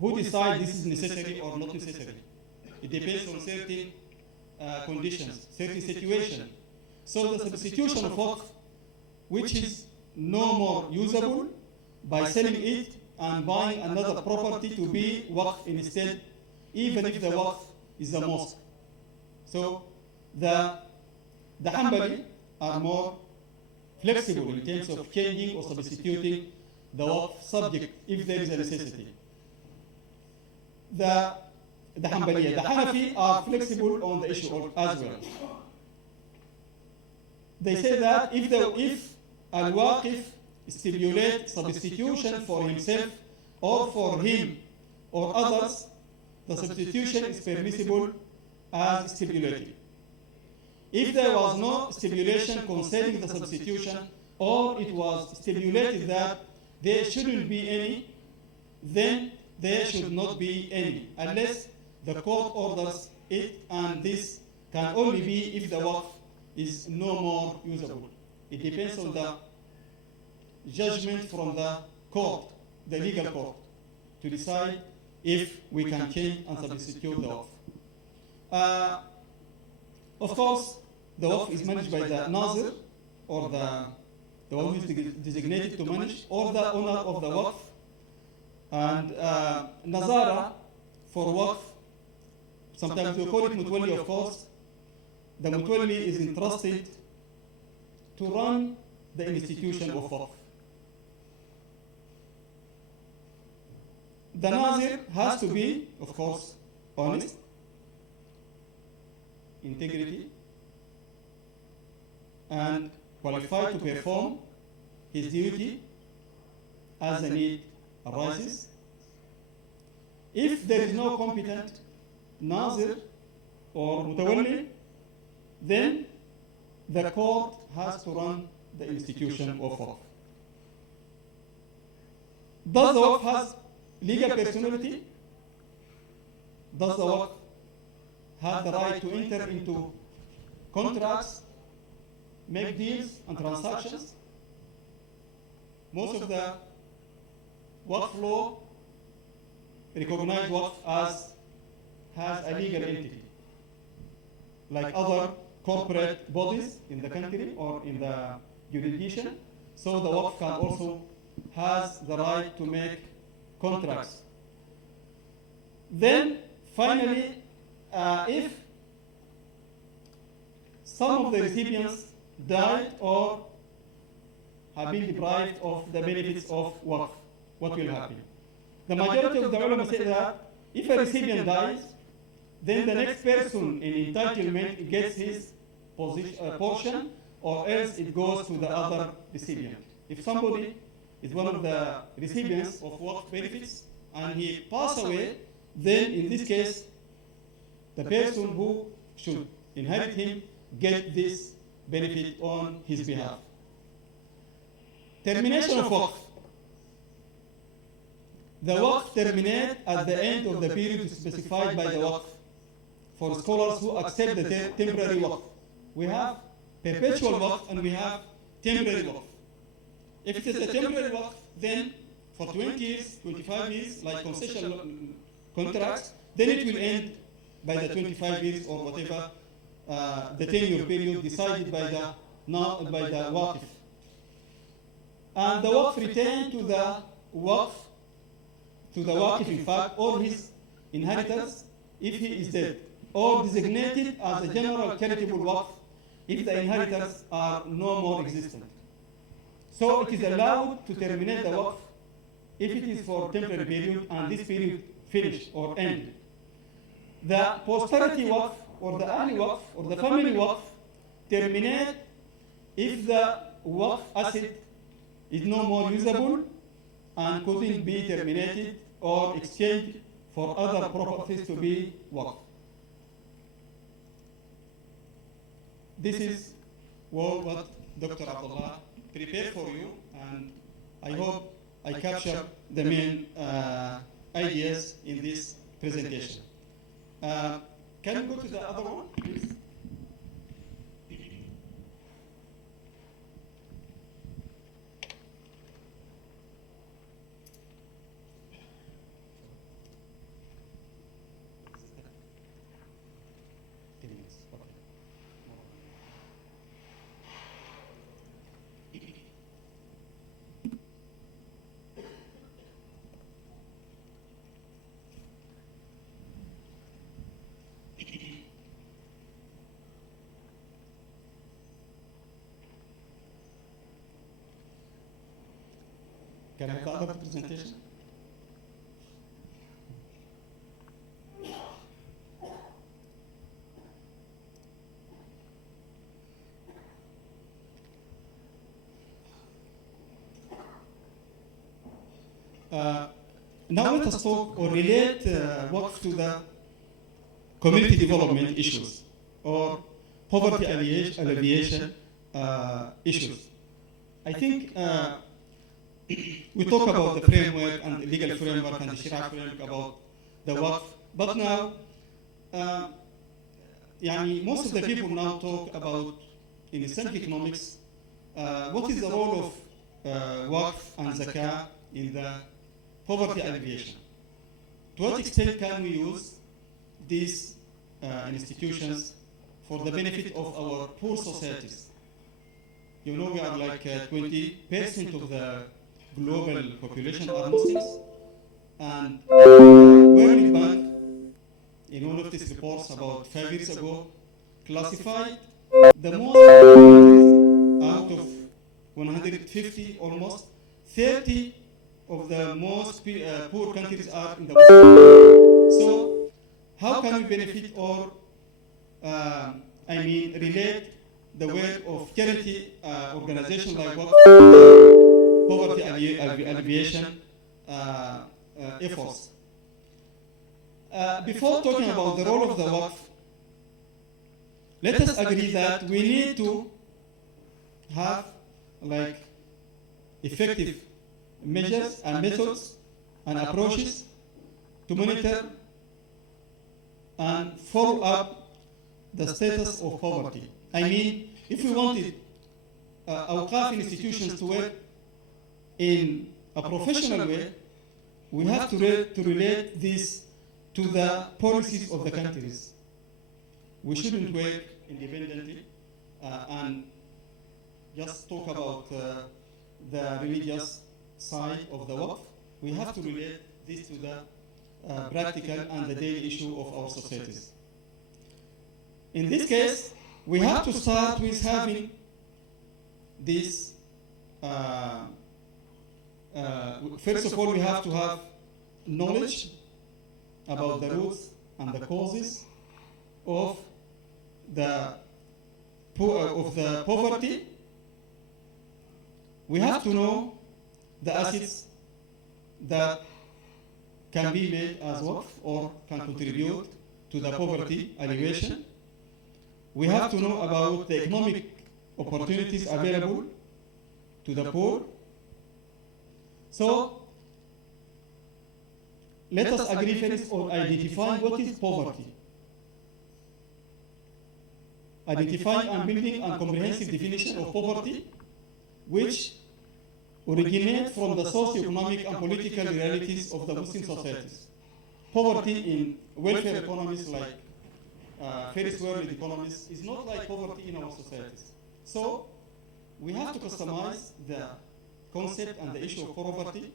Who decides this is necessary or not necessary? It depends on certain conditions, certain situations. So the substitution of Waqf, which is no more usable, by selling it and buying another property to be Waqf instead, even if the Waqf is a mosque. So the Hanbali are more flexible in terms of changing or substituting the Waqf subject if there is a necessity. The Hanbaliya, the Hanafi are flexible on the issue as well. They say that if Al-Waqif stipulates substitution for himself or for him or others, the substitution is permissible as stipulated. If there was no stipulation concerning the substitution, or it was stipulated that there shouldn't be any, then there should not be any, unless the court orders it, and this can only be if the Waqf is no more usable. It depends on the judgment from the court, the legal court, to decide if we can change and substitute the Waqf. Of course, the Waqf is managed by the Nazir, or the one who is designated to manage, or the owner of the Waqf. And Nazara for Waqf, sometimes we call it Mutwalli, of course. The Mutwalli is entrusted to run the institution of Waqf. The Nazir has to be, of course, honest, integrity, and qualified to perform his duty as the need arises. If there is no competent Nazir or Mutawalli, then the court has to run the institution of Waqf. Does the Waqf has legal personality? Does the Waqf have the right to enter into contracts, make deals and transactions? Most of the Waqf law recognize Waqf as has a legal entity, like other corporate bodies in the country or in the jurisdiction. So the Waqf can also has the right to make contracts Then finally, if some of the recipients died or have been deprived of the benefits of Waqf, what will happen? The majority of the ulama say that if a recipient dies, then the next person in entitlement gets his portion, or else it goes to the other recipient. If somebody is one of the recipients of Waqf benefits and he passed away, then in this case, the person who should inherit him get this benefit on his behalf. Termination of Waqf. The Waqf terminates at the end of the period specified by the Waqf. For scholars who accept the temporary Waqf, we have perpetual Waqf and we have temporary Waqf. If it is a temporary Waqf, then for 20 years, 25 years, like concession contracts, then it will end by the 25 years or whatever the 10-year period decided by the Waqf. And the Waqf return to the Waqf, in fact, or his inheritors if he is dead, or designated as a general charitable Waqf if the inheritors are no more existent. So it is allowed to terminate the Waqf if it is for temporary period and this period finished or ended. The posterity Waqf or the early Waqf or the family Waqf terminate if the Waqf asset is no more usable and couldn't be terminated or exchanged for other properties to be Waqf. This is what Dr. Abdullah prepared for you, and I hope I capture the main ideas in this presentation. Can you go to the other one, please? Can I have the other presentation? Now let us talk or relate Waqf to the community development issues or poverty alleviation issues. I think we talk about the framework and the legal framework and the Sharia framework about the Waqf, but now most of the people now talk about, in Islamic economics, what is the role of Waqf and Zakah in the poverty alleviation. To what extent can we use these institutions for the benefit of our poor societies? You know, we are like 20% of the global population are Muslims, and World Bank, in one of these reports about 5 years ago, classified the most countries out of 150, almost 30 of the most poor countries are in the West. So, how can we benefit or, relate the work of charity organizations like Waqf, poverty alleviation efforts? Before talking about the role of the Waqf, let us agree that we need to have effective measures and methods and approaches to monitor and follow up the status of poverty. I mean, if we wanted Awqaf institutions to work in a professional way, we have to relate this to the policies of the countries. We shouldn't work independently and just talk about the religious side of the Waqf. We have to relate this to the practical and the daily issue of our societies. In this case, we have to start with having this. First of all, we have to have knowledge about the roots and the causes of the poverty. We have to know the assets that can be made as waqf or can contribute to the poverty alleviation. We have to know about the economic opportunities available to the poor. So, let us agree first on identifying what is poverty. Identifying and building a comprehensive definition of poverty, which originate from the socio-economic and political realities of the Muslim societies. Poverty in welfare economies like first world economies is not like poverty in our societies. So we have to customize the concept and the issue of poverty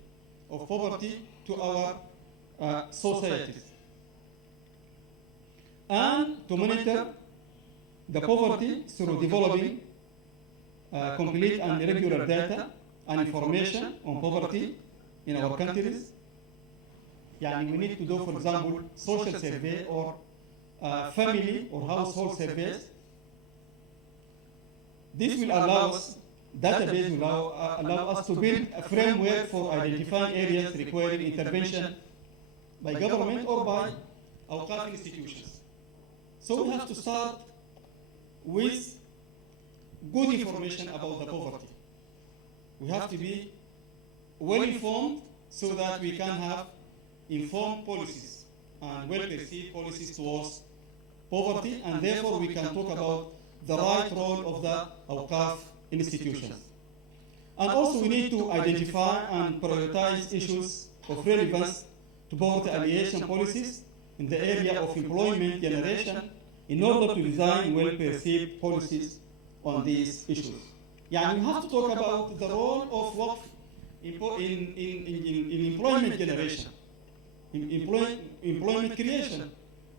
to our societies. And to monitor the poverty through developing complete and regular data and information on poverty in our countries. We need to do, for example, social survey or family or household surveys. This will allow us, database will allow us to build a framework for identifying areas requiring intervention by government or by Awqaf institutions. So we have to start with good information about the poverty. We have to be well informed so that we can have informed policies and well-perceived policies towards poverty, and therefore we can talk about the right role of the Awqaf institutions. And also we need to identify and prioritize issues of relevance to poverty alleviation policies in the area of employment generation in order to design well-perceived policies on these issues. We have to talk about the role of waqf in employment generation, in employment creation,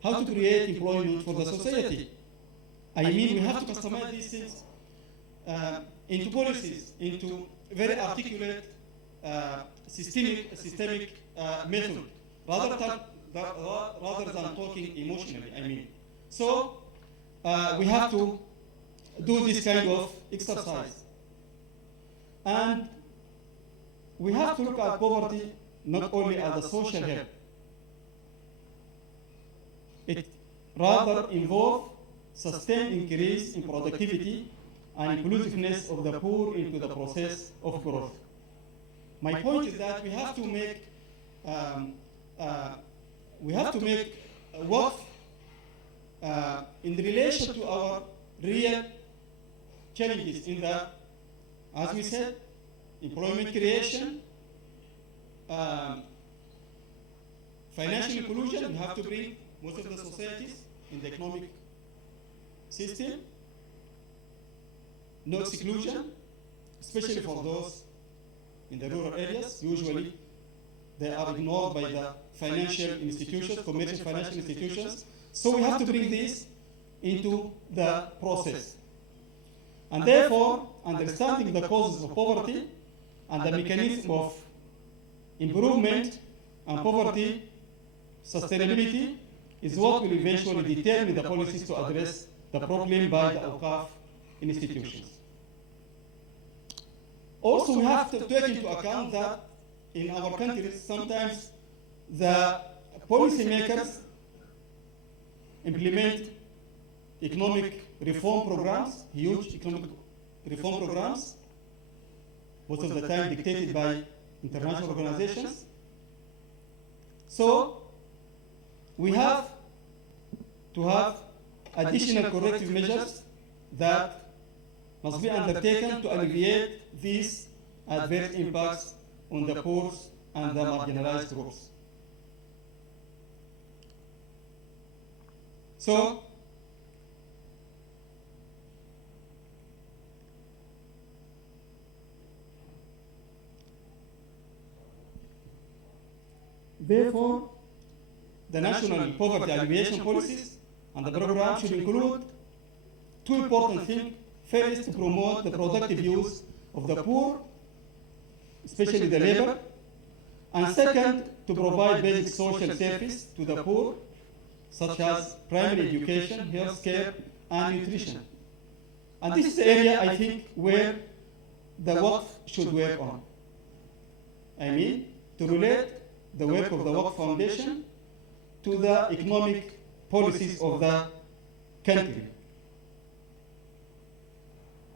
how to create employment for the society. We have to customize these things into policies, into very articulate, systemic method, rather than talking emotionally. So we have to do this kind of exercise. And we have to look at poverty not only as a social help. It rather involves sustained increase in productivity and inclusiveness of the poor into the process of growth. My point is that we have to make waqf in relation to our real challenges in the, as we said, employment creation, financial inclusion. We have to bring most of the societies in the economic system, no exclusion, especially for those in the rural areas. Usually they are ignored by the financial institutions, commercial financial institutions. So we have to bring this into the process. And therefore, understanding the causes of poverty and the mechanism of improvement and poverty sustainability is what will eventually determine the policies to address the problem by the Awqaf institutions. Also, we have to take into account that in our countries, sometimes the policymakers implement economic reform programs, huge economic reform programs, most of the time dictated by international organizations. So we have to have additional corrective measures that must be undertaken to alleviate these adverse impacts on the poor and the marginalized groups. So, therefore, the national poverty alleviation policies, and the program should include two important things. First, to promote the productive use of the poor, especially the labor, and second, to provide basic social service to the poor, such as primary education, healthcare, and nutrition. And this is the area, I think, where the Waqf should work on. I mean, to relate the work of the Waqf Foundation to the economic policies of the country.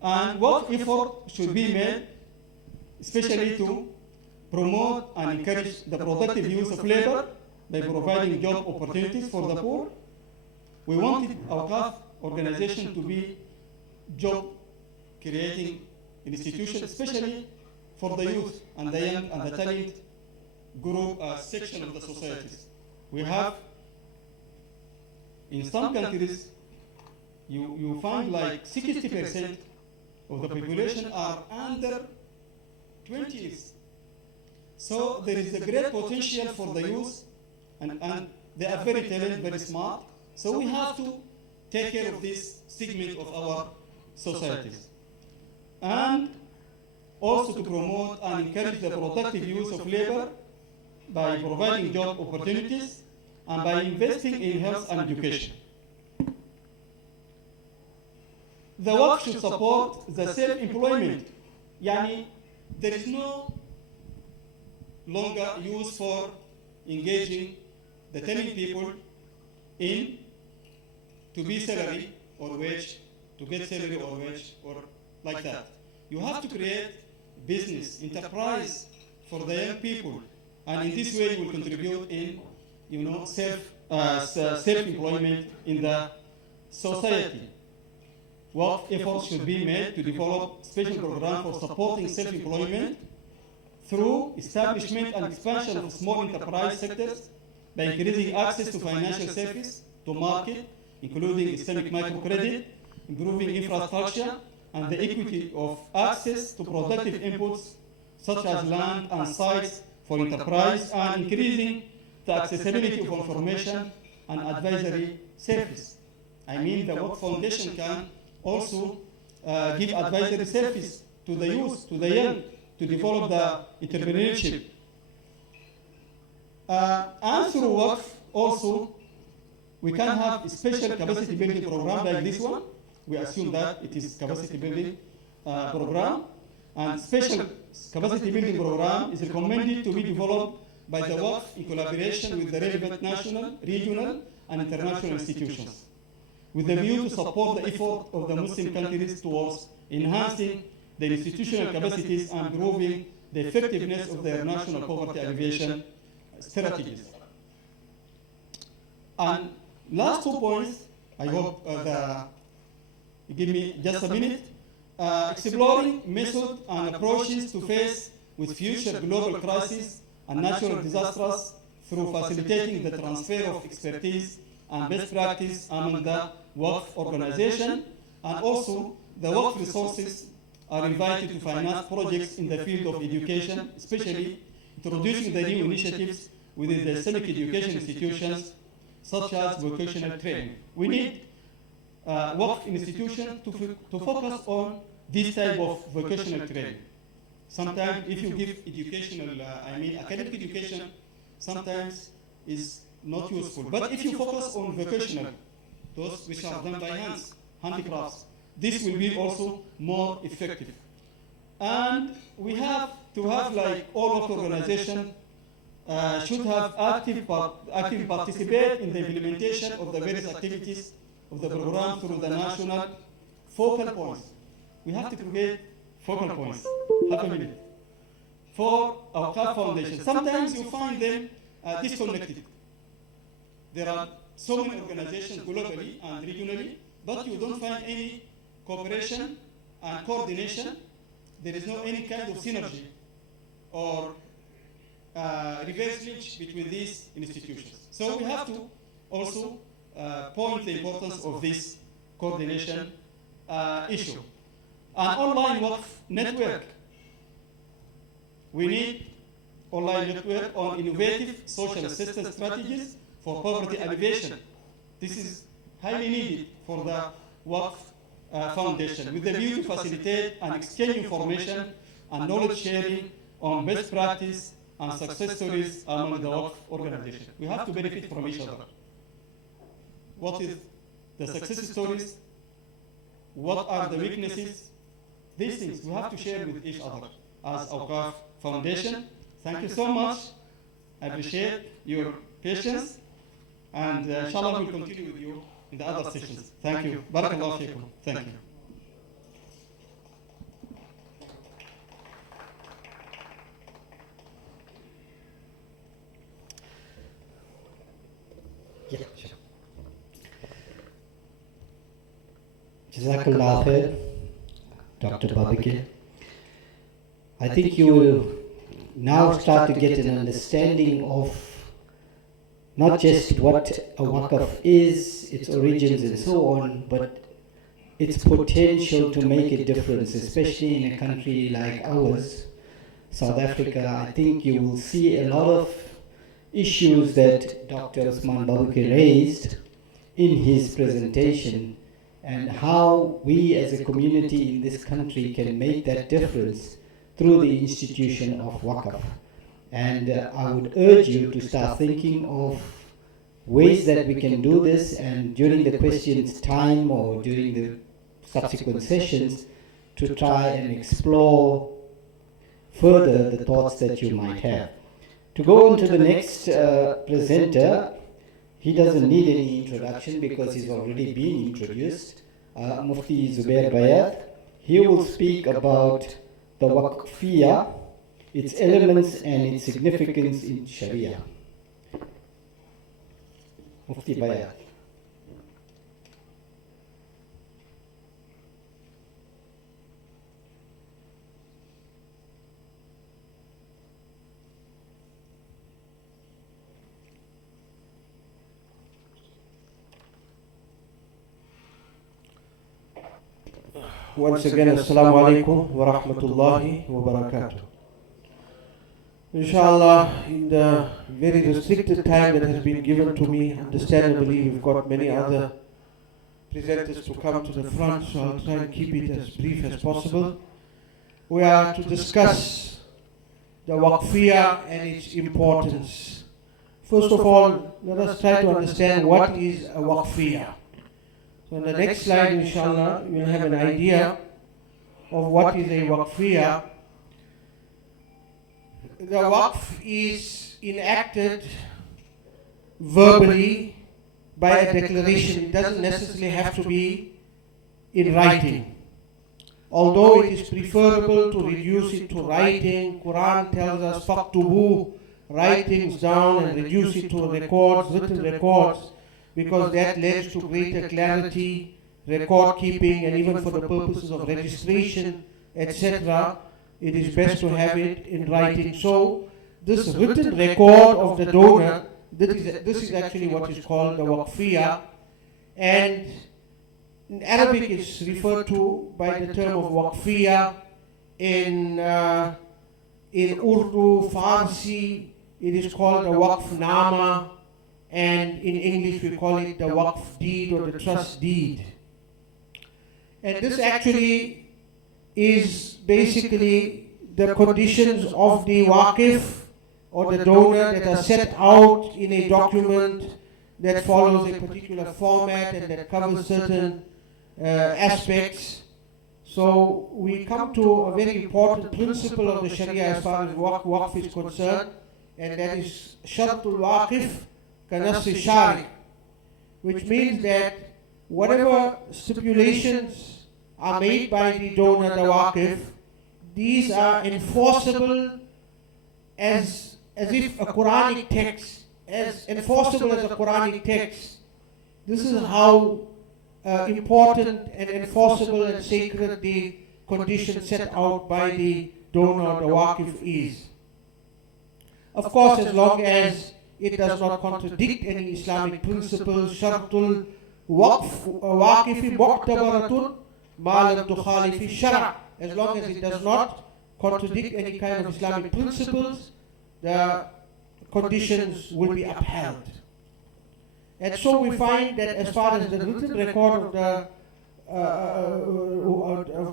And what effort should be made, especially to promote and encourage the productive use of labor by providing job opportunities for the poor. We wanted our Awqaf organization to be job creating institution, especially for the youth and the young and the talent group section of the societies. We have, in some countries, you find like 60% of the population are under 20 years. So there is a great potential for the youth, and they are very talented, very smart. So we have to take care of this segment of our societies. And also to promote and encourage the productive use of labor by providing job opportunities and by investing in health and education. The Waqf should support the self-employment. Yani, there is no longer use for engaging the telling people in to be salary or wage, to get salary or wage or like that. You have to create business, enterprise for the young people, and in this way you will contribute in, self-employment in the society. What efforts should be made to develop special programs for supporting self-employment through establishment and expansion of small enterprise sectors by increasing access to financial service, to market, including Islamic microcredit, improving infrastructure, and the equity of access to productive inputs such as land and sites for enterprise, and increasing the accessibility of information and advisory service. I mean, the Waqf Foundation can also give advisory service to the youth, to the young, to develop the entrepreneurship. And through Waqf also, we can have a special capacity building program like this one. We assume that it is capacity building program. And special capacity building program is recommended to be developed by the Waqf in collaboration with the relevant national, regional, and international institutions, with the view to support the effort of the Muslim countries towards enhancing their institutional capacities and improving the effectiveness of their national poverty alleviation strategies. And last 2 points, I hope you give me just a minute. Exploring methods and approaches to face with future global crises and natural disasters through facilitating the transfer of expertise and best practice among the Waqf organization, and also the Waqf resources are invited to finance projects in the field of education, especially introducing the new initiatives within the Islamic education institutions, such as vocational training. We need Waqf institutions to focus on this type of vocational training. Sometimes if you give educational, academic education, sometimes is not useful. But if you focus on vocational, those which are done by hands, handicrafts, this will be also more effective. And we have to have, like all of the organization, should have active participate in the implementation of the various activities of the program through the national focal points. We have to create focal points. Half a minute. For our Awqaf Foundation. Sometimes you find them disconnected. There are so many organizations globally and regionally, but you don't find any cooperation and coordination. There is no any kind of synergy or reverse link between these institutions. So we have to also point the importance of this coordination issue. An online Waqf network. We need online network on innovative social assistance strategies for poverty alleviation. This is highly needed for the Waqf Foundation, with the view to facilitate and exchange information and knowledge sharing on best practice and success stories among the Waqf organization. We have to benefit from each other. What is the success stories? What are the weaknesses? These things we have to share with each other as Awqaf Foundation. Thank you so much. I appreciate your patience, and inshallah we'll continue with you in the other sessions. Thank you. Barakallahu feekum. Thank you. Jazakallah khair, Dr. Babakir. I think you will now start to get an understanding of not just what a waqf is, its origins and so on, but its potential to make a difference, especially in a country like ours, South Africa. I think you will see a lot of issues that Dr. Usman Babakir raised in his presentation, and how we as a community in this country can make that difference through the institution of Waqf. And I would urge you to start thinking of ways that we can do this, and during the questions time or during the subsequent sessions, to try and explore further the thoughts that you might have. To go on to the next presenter, he doesn't need any introduction because he's already been introduced. Mufti Zubair Bayat. He will speak about the Waqfiyya, its elements and its significance in Sharia. Mufti Bayat. Once again, Assalamu alaikum wa rahmatullahi wa barakatuh. Inshallah, in the very restricted time that has been given to me, understandably, we've got many other presenters to come to the front, so I'll try and keep it as brief as possible. We are to discuss the Waqfiyya and its importance. First of all, let us try to understand what is a Waqfiyya. So on the next slide, inshallah, you'll have an idea of what is a Waqfiyya. The Waqf is enacted verbally by a declaration. It doesn't necessarily have to be in writing. Although it is preferable to reduce it to writing, Quran tells us, "Faktubu," write things down and reduce it to records, written records, because that leads to greater clarity, record keeping, and even for the purposes of registration, etc., it is best to have it in writing. So this written record of the donor, this is actually what is called the Waqfiyya, and in Arabic it's referred to by the term of Waqfiyya. In Urdu, Farsi, it is called the Waqfnama, and in English we call it the Waqf deed or the trust deed. And this actually is basically the conditions of the Waqif or the donor that are set out in a document that follows a particular format and that covers certain aspects. So we come to a very important principle of the Sharia as far as Waqf is concerned, and that is Shartul Waqif Kanasi Shari, which means that whatever stipulations are made by the donor, the Waqif, these are enforceable as if a Quranic text, as enforceable as a Quranic text. This is how important and enforceable and sacred the condition set out by the donor, the Waqif, is. Of course, as long as it does not contradict any Islamic principles. Shartul Waqifi Mu'tabaratun Ma lam tukhalifi Shara. As long as it does not contradict any kind of Islamic principles, the conditions will be upheld. And so we find that as far as the written record of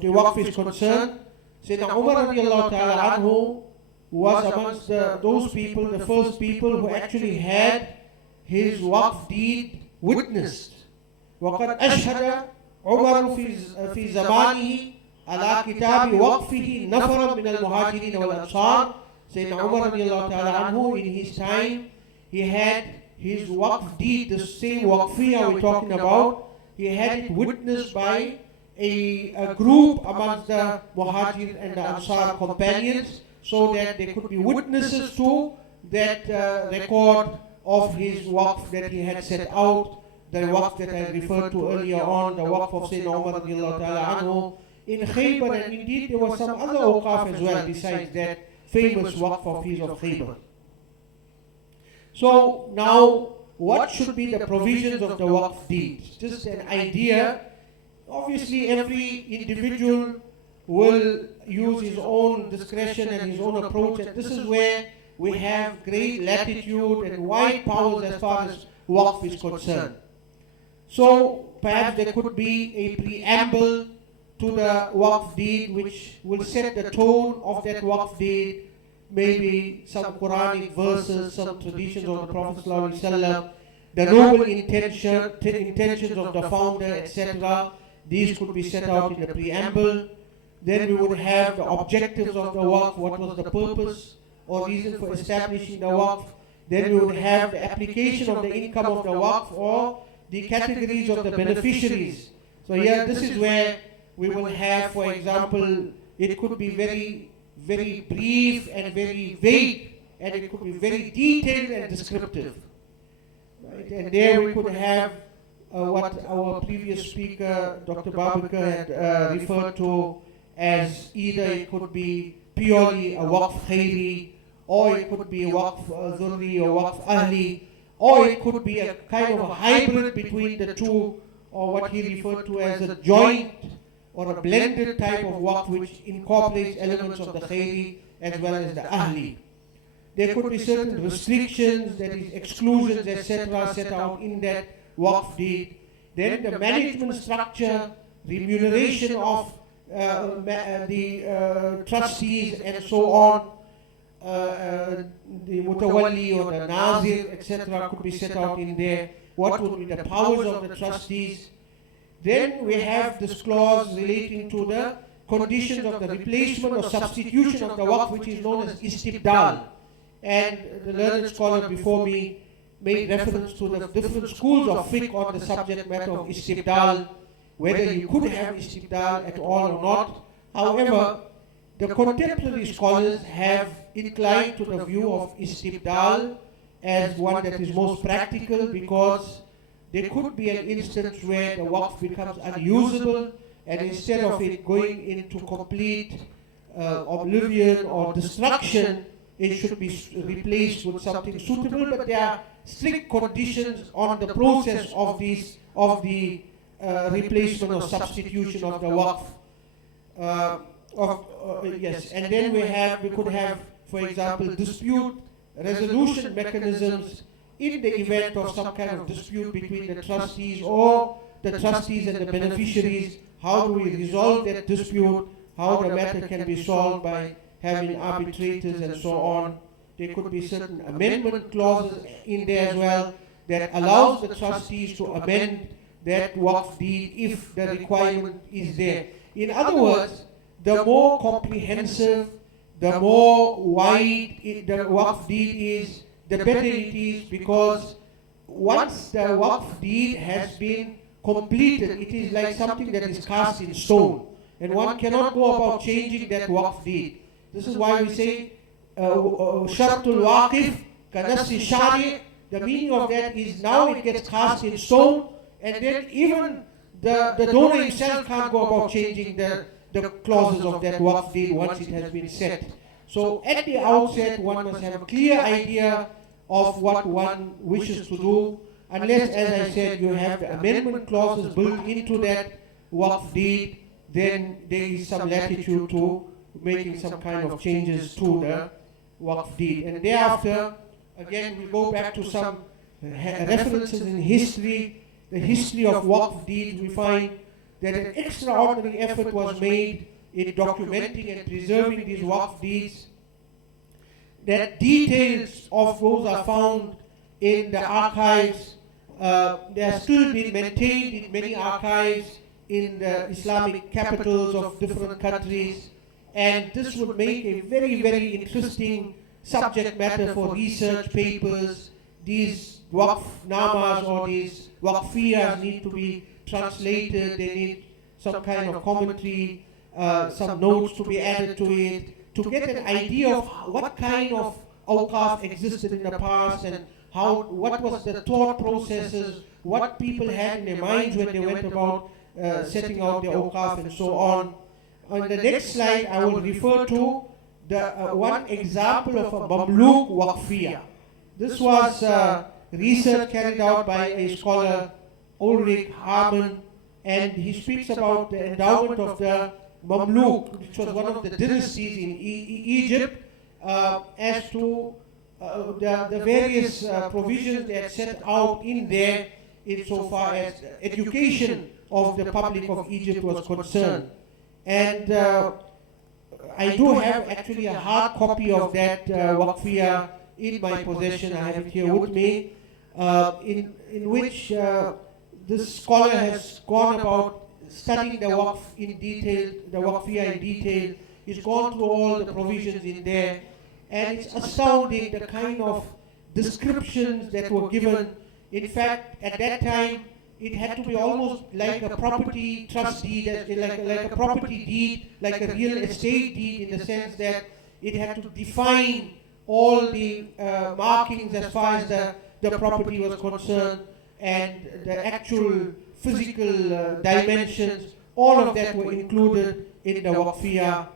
the Waqf is concerned, Sayyidina Umar radiallahu ta'ala anhu was amongst those people, the first people who actually had his Waqf deed witnessed. وَقَدْ أَشْهَدَ عُمَرُ فِي زَمَانِهِ عَلَى كِتَابِ وَقْفِهِ نَفَرًا مِنَ الْمُهَاجِرِينَ وَالْأَنصَارِ. Sayyidina Umar radiallahu ta'ala anhu, in his time, he had his Waqf deed, the same Waqfiyah we're talking about, he had it witnessed by a group amongst the Muhajir and the Ansar companions, so that they could be witnesses to that record of his Waqf that he had set out, the Waqf that I referred to earlier on, the Waqf of Sayyidina Umar radiallahu ta'ala anhu in Khaybar, and indeed there were some other Awqaf as well besides that famous Waqf of his of Khaybar. So now, what should be the provisions of the Waqf deeds? Just an idea. Obviously, every individual will use his own discretion and his own approach, and this is where we have great latitude and wide powers as far as Waqf is concerned. So perhaps there could be a preamble to the Waqf deed which will set the tone of that Waqf deed, maybe some Quranic verses, some traditions of the Prophet ﷺ, the noble intentions of the founder, etc. These could be set out in the preamble. Then we would have the objectives of the Waqf, what was the purpose or reason for establishing the Waqf. Then we would have the application of the income of the Waqf or the categories of the beneficiaries. So here, this is where we will have, for example, it could be very, very brief and very vague, and it could be very detailed and descriptive. Right? And there we could have what our previous speaker, Dr. Babakar, had referred to as either it could be purely a Waqf Khairi, or it could be a Waqf Dhurri or Waqf Ahli, or it could be a kind of a hybrid between the two, or what he referred to as a joint or a blended type of Waqf which incorporates elements of the Khairi as well as the Ahli. There could be certain restrictions, that is exclusions, etc. set out in that Waqf deed. Then the management structure, remuneration of the trustees and so on, the Mutawalli or the Nazir, etc. could be set out in there. What would be the powers of the trustees? Then we have this clause relating to the conditions of the replacement or substitution of the Waqf, which is known as istibdal. And the learned scholar before me made reference to the different schools of fiqh on the subject matter of istibdal, whether you could have istibdal at all or not. However, the contemporary scholars have inclined to the view of istibdal as one that is most practical, because there could be an instance where the Waqf becomes unusable, and instead of it going into complete oblivion or destruction, it should be replaced with something suitable. But there are strict conditions on the process of the replacement or substitution of the Waqf. Yes, and then we could have, for example, dispute resolution mechanisms in the event of some kind of dispute between the trustees or the trustees and the beneficiaries. How do we resolve that dispute? How the matter can be solved by having arbitrators and so on. There could be certain amendment clauses in there as well that allows the trustees to amend that Waqf deed if the requirement is there. In other words, the more comprehensive, the more wide the Waqf deed is, the better it is, because once the Waqf deed has been completed, it is like something that is cast in stone, and one cannot go about changing that Waqf deed. This is why we say Shartul Waqif Kanasi Shari. The meaning of that is now it gets cast in stone, and then even the donor himself can't go about changing the clauses of that Waqf deed once it has been set. So at the outset, one must have a clear idea of what one wishes to do, unless, as I said, you have the amendment clauses built into that Waqf deed, then there is some latitude to making some kind of changes to the Waqf deed. And thereafter, again, we go back to some references in history, the history of Waqf deeds, we find that an extraordinary effort was made in documenting and preserving these Waqf deeds. That details of those are found in the archives. They are still being maintained in many archives in the Islamic capitals of different countries, and this would make a very, very interesting subject matter for research papers. These Waqf namas or these Waqfiyas need to be translated, they need some kind of commentary, some notes to be added to it, to get an idea of what kind of Awqaf existed in the past and what was the thought processes, what people had in their minds when they went about setting out their Awqaf and so on. On the next slide, I will refer to the one example of a Mamluk Waqfiyah. This was research carried out by a scholar, Ulrich Harman, and he speaks about the endowment of the Mamluk, which was one of the dynasties in Egypt, as to the various provisions they had set out in there insofar as education of the public of Egypt was concerned. And I do have actually a hard copy of that Waqfiyah in my possession. I have it here with me, in which this scholar has gone about studying the Waqf in detail, the Waqfiyah in detail. He's gone through all the provisions in there, and it's astounding the kind of descriptions that were given. In fact, at that time, it had to be almost like a property trust deed, like a property deed, like a real estate deed, in the sense that it had to define all the markings as far as the property was concerned, and the actual physical dimensions, all of that were included in the Waqfiyah,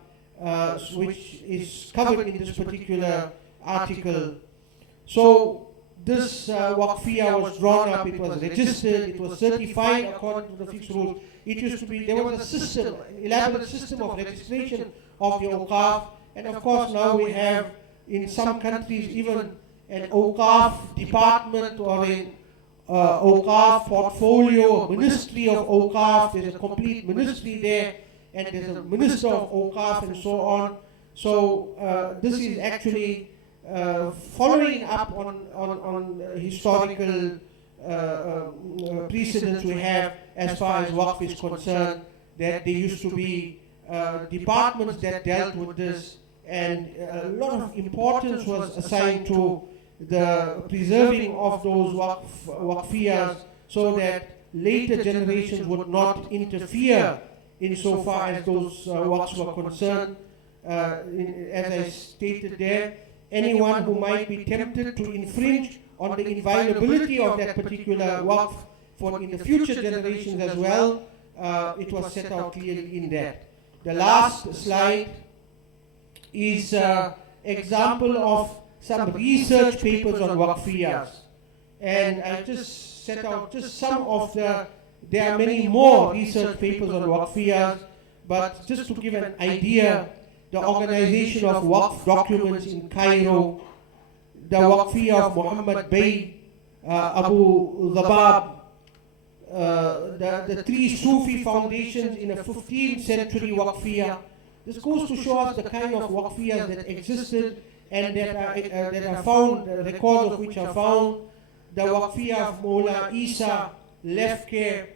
which is covered in this particular article. So this Waqfiyah was drawn up, it was registered, it was certified according to the fixed rules. It used to be, there was a system, elaborate system of registration of the Awqaf, and of course now we have in some countries even an Awqaf department or an Awqaf portfolio, ministry of Awqaf. There's a complete ministry there, and there's a minister of Awqaf and so on. So this is actually following up on historical precedents we have as far as Waqf is concerned, that there used to be departments that dealt with this, and a lot of importance was assigned to the preserving of those Waqfiyas, so that later generations would not interfere insofar as those Waqfs were concerned. As I stated there, anyone who might be tempted to infringe on the inviolability of that particular Waqf for in the future generations as well, it was set out clearly in that. The last slide is an example of some research papers on Waqfiyas, and I just set out just some of there are many more research papers on Waqfiyas, but just to give an idea, the organization of Waqf documents in Cairo, the Waqfiyah of Muhammad Bey, Abu Dhabab, the three Sufi foundations in a 15th century Waqfiyah. This goes to show us the kind of Waqfiyahs that existed and that are found, records of which are found. The Waqfiyah of Mawla Isa, Lefke,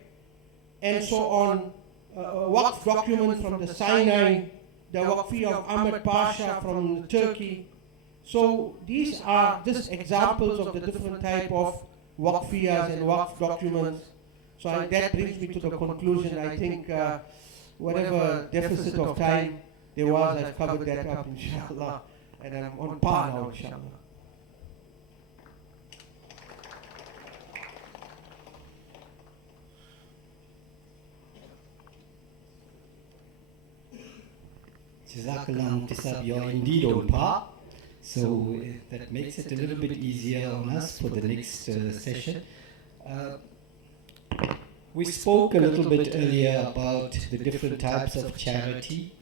and so on. Waqf documents from the Sinai, the Waqfiyah of Ahmed Pasha from Turkey. So these are just examples of the different type of Waqfiyahs and Waqf documents. So that brings me to the conclusion. I think whatever deficit of time there was, I've covered that up, inshallah, and I'm on par now, inshallah. Jazakallah Mufti Sahib, you're indeed on par. So that makes it a little bit easier on us for the next session. We spoke a little bit earlier about the different types of charity,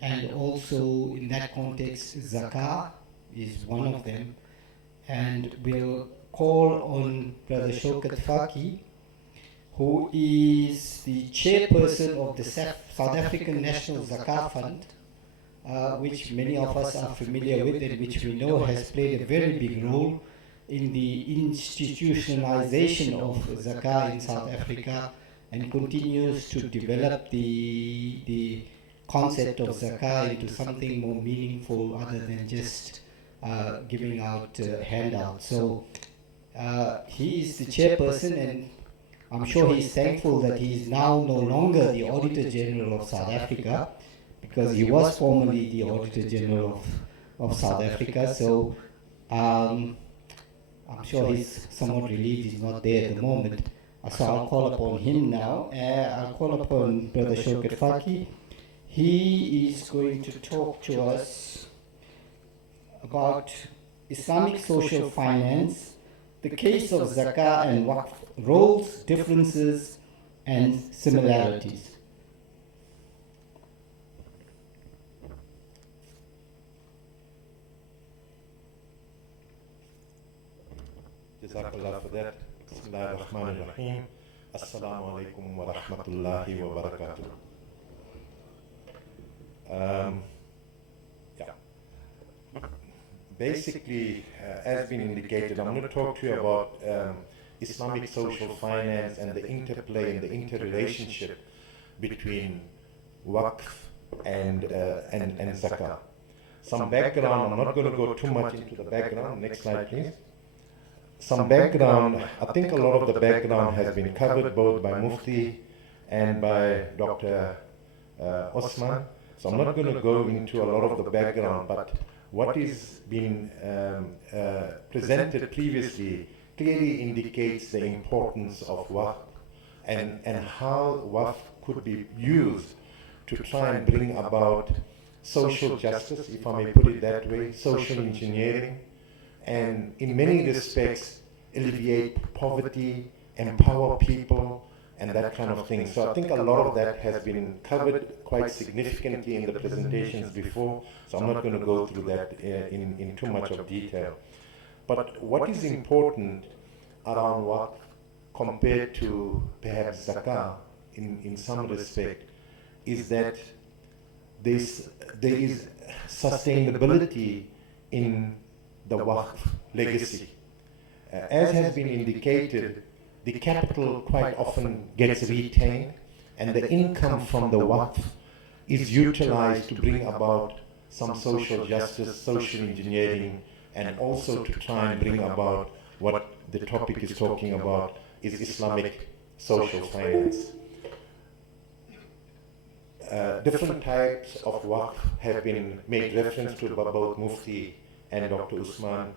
and also in that context, zakah is one of them. And we'll call on Brother Shaukat Faki, who is the chairperson of the South African National Zakah Fund, which many of us are familiar with and which we know has played a very big role in the institutionalization of zakah in South Africa and continues to develop the concept of zakah into something more meaningful other than just giving out handouts. So he is the chairperson, and I'm sure he's thankful that he is now no longer the Auditor General of South Africa, because he was formerly the Auditor General of South Africa. So I'm sure he's somewhat relieved he's not there at the moment. So I'll call upon him now. I'll call upon Brother Shaukat Faki. He is going to talk to us about Islamic social finance, the case of zakah and waqf, roles, differences, and similarities. Jazakallah for that. Bismillah ar-Rahman ar-Rahim. Assalamu alaikum wa rahmatullahi wa barakatuh. Basically, as been indicated, I'm going to talk to you about Islamic social finance and the interplay and the interrelationship between waqf and zakah. Some background, I'm not going to go too much into the background. Next slide, please. Some background, I think a lot of the background has been covered both by Mufti and by Dr. Osman. So I'm not going to go into a lot of the background, but what is being presented previously clearly indicates the importance of waqf and how waqf could be used to try and bring about social justice, if I may put it that way, social engineering, and in many respects alleviate poverty, empower people, and that kind of thing. So I think a lot of that has been covered quite significantly in the presentations before, so I'm not going to go through that in too much of detail. But what is important around waqf compared to perhaps zakah in some respect is that there is sustainability in the waqf legacy. As has been indicated, the capital quite often gets retained, and the income from the waqf is utilized to bring about some social justice, social engineering, and also to try and bring about what the topic is talking about is Islamic social finance. Different types of waqf have been made reference to by both Mufti and Dr. Usman.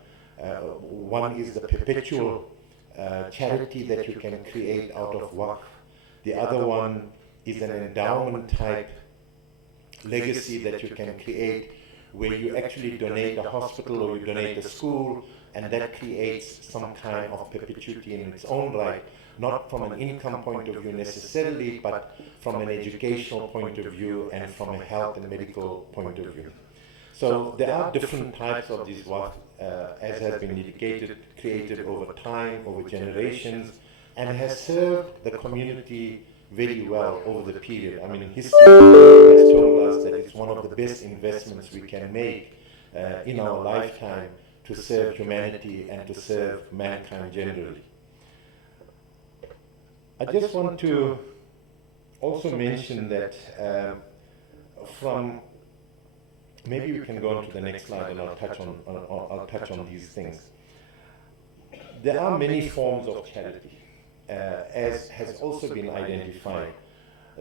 One is the perpetual charity that you can create out of waqf. The other one is an endowment type legacy that you can create, where you actually donate a hospital or you donate a school, and that creates some kind of perpetuity in its own right, not from an income point of view necessarily, but from an educational point of view and from a health and medical point of view. So there are different types of these waqf, as has been indicated, created over time, over generations, and has served the community very well over the period. I mean, history has told us that it's one of the best investments we can make in our lifetime to serve humanity and to serve mankind generally. I just want to also mention that maybe we can go on to the next slide and I'll touch on these things. There are many forms of charity, as has also been identified.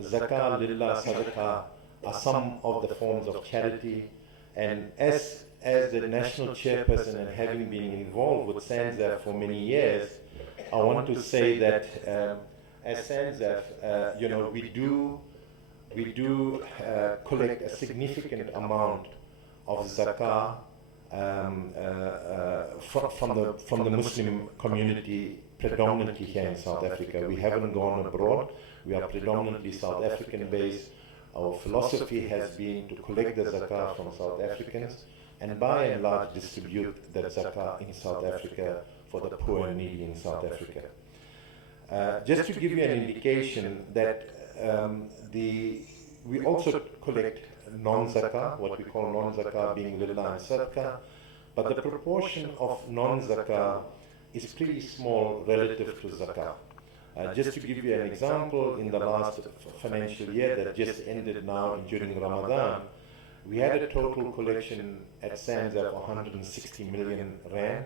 Zakah, lillah, sadaqah are some of the forms of charity, and as the national chairperson and having been involved with SANZAF for many years, I want to say that as SANZAF, we do collect a significant amount of zakah from the Muslim community, predominantly here in South Africa. We haven't gone abroad. We are predominantly South African based. Our philosophy has been to collect the zakah from South Africans and by and large distribute that zakah in South Africa for the poor and needy in South Africa. Just to give you an indication that we also collect non-zakah, what we call non-zakah being lillah and sadaqah, but the proportion of non-zakah is pretty small relative to zakah. Just to give you an example, in the last financial year that just ended now during Ramadan, we had a total collection at SANZA of 160 million rand,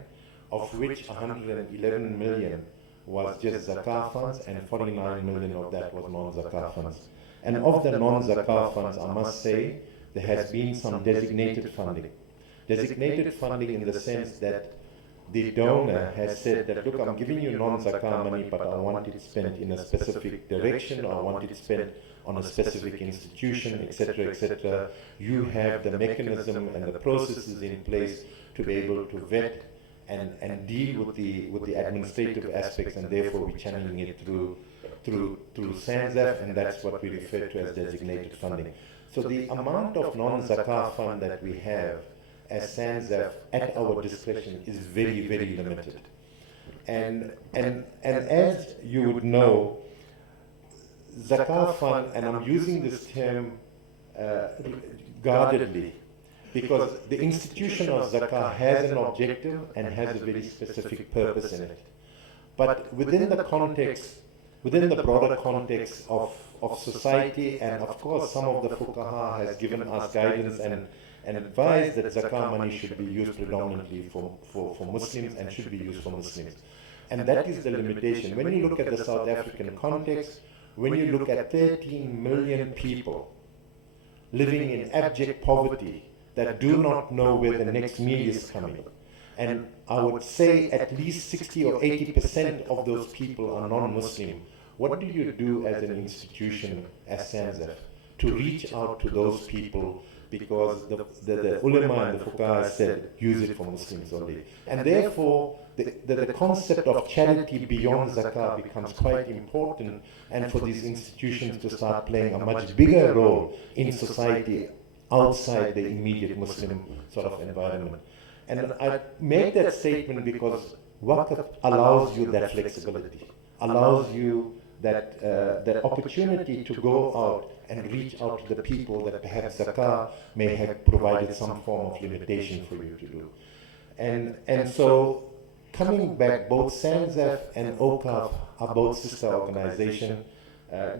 of which 111 million was just zakah funds and 49 million of that was non-zakah funds. And of the non-zakah funds, I must say, there has been some designated funding. Designated funding in the sense that the donor has said that, look, I'm giving you non-zakah money, but I want it spent in a specific direction, or I want it spent on a specific institution, etc., etc. You have the mechanism and the processes in place to be able to vet and deal with the administrative aspects, and therefore we're channeling it through SANZAF, and that's what we refer to as designated funding. So the amount of non-zakah fund that we have as SANZAF at our discretion is very, very limited. And as you would know, zakah fund, and I'm using this term guardedly, because the institution of zakah has an objective and has a very specific purpose in it. But within the context, within the broader context of society, and of course some of the fuqaha has given us guidance and advised that zakah money should be used predominantly for Muslims and should be used for Muslims. And that is the limitation. When you look at the South African context, when you look at 13 million people living in abject poverty that do not know where the next meal is coming, and I would say at least 60 or 80% of those people are non-Muslim, what do you do as an institution, as SANZAF, to reach out to those people? Because the ulama and the fuqaha said, use it for Muslims only. And therefore, the concept of charity beyond zakah becomes quite important, and for these institutions to start playing a much bigger role in society outside the immediate Muslim sort of environment. And I make that statement because Waqf allows you that flexibility, allows you that opportunity to go out and reach out to the people that perhaps zakah may have provided some form of limitation for you to do. And so, coming back, both SANZAF and Awqaf are both sister organizations.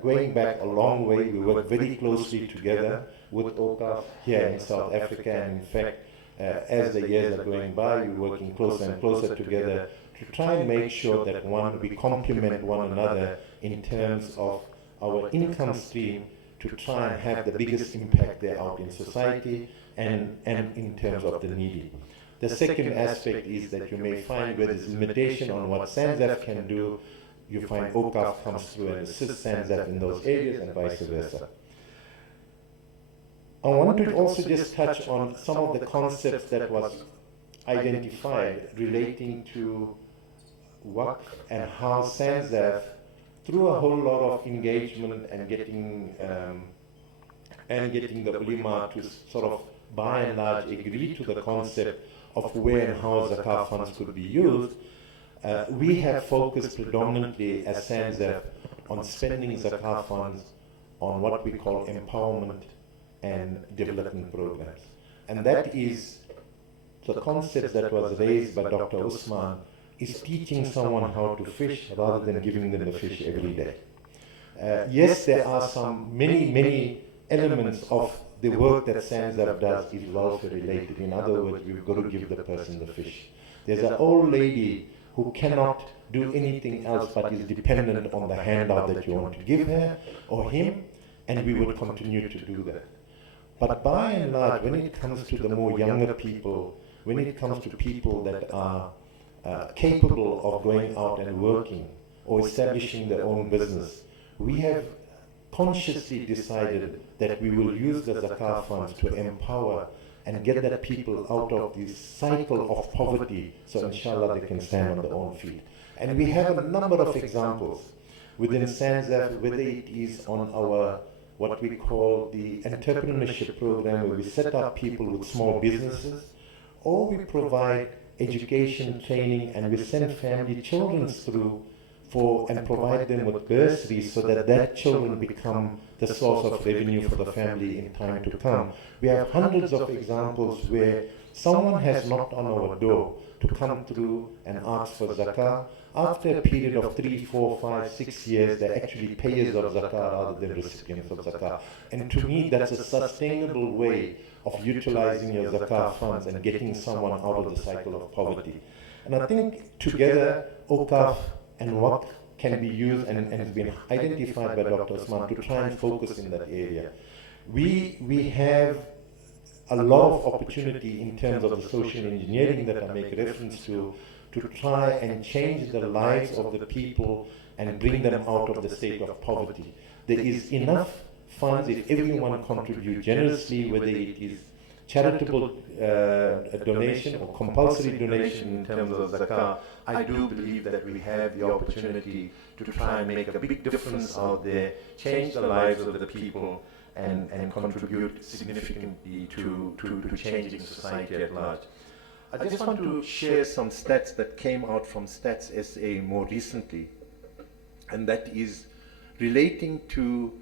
Going back a long way, we work very closely together with Awqaf here in South Africa, and in fact, as the years are going by, we're working closer and closer together to try and make sure that we complement one another in terms of our income stream, to try and have the biggest impact there out in society and in terms of the needy. The second aspect is that you may find where there's limitation on what SANZAF can do, you find Awqaf comes through and assists SANZAF in those areas, and vice versa. I want to also just touch on some of the concepts that was identified relating to Waqf and how SANZAF, through a whole lot of engagement and getting the ulama to sort of by and large agree to the concept of where and how zakah funds could be used, we have focused predominantly as SANZAF on spending zakah funds on what we call empowerment and development programs. And that is the concept that was raised by Dr. Usman, is teaching someone how to fish rather than giving them the fish every day. Yes, there are many elements of the work that SANZAF does is welfare related. In other words, we've got to give the person the fish. There's an old lady who cannot do anything else but is dependent on the handout that you want to give her or him, and we will continue to do that. But by and large, when it comes to the more younger people, when it comes to people that are capable of going out and working or establishing their own business, we have consciously decided that we will use the zakah funds to empower and get that people out of this cycle of poverty, so inshallah they can stand on their own feet. And we have a number of examples within SANZAF, whether it is on our what we call the entrepreneurship program, where we set up people with small businesses, or we provide education, training, and we send family children through and provide them with bursaries so that children become the source of revenue for the family in time to come. We have hundreds of examples where someone has knocked on our door to come through and ask for zakah. After a period of 3, 4, 5, 6 years, they're actually payers of zakah rather than recipients of zakah. And to me, that's a sustainable way of utilizing your zakah funds and getting someone out of the cycle of poverty. And I think together, Awqaf and Waqf can be used and has been identified by Dr. Osman to try and focus in that area. We have a lot of opportunity in terms of the social engineering that I make reference to try and change the lives of the people and bring them out of the state of poverty. There is enough funds if everyone contributes generously, whether it is charitable donation or compulsory donation in terms of zakah. I do believe that we have the opportunity to try and make a big difference out there, change the lives of the people, and contribute significantly to changing society at large. I just want to share some stats that came out from Stats SA more recently, and that is relating to,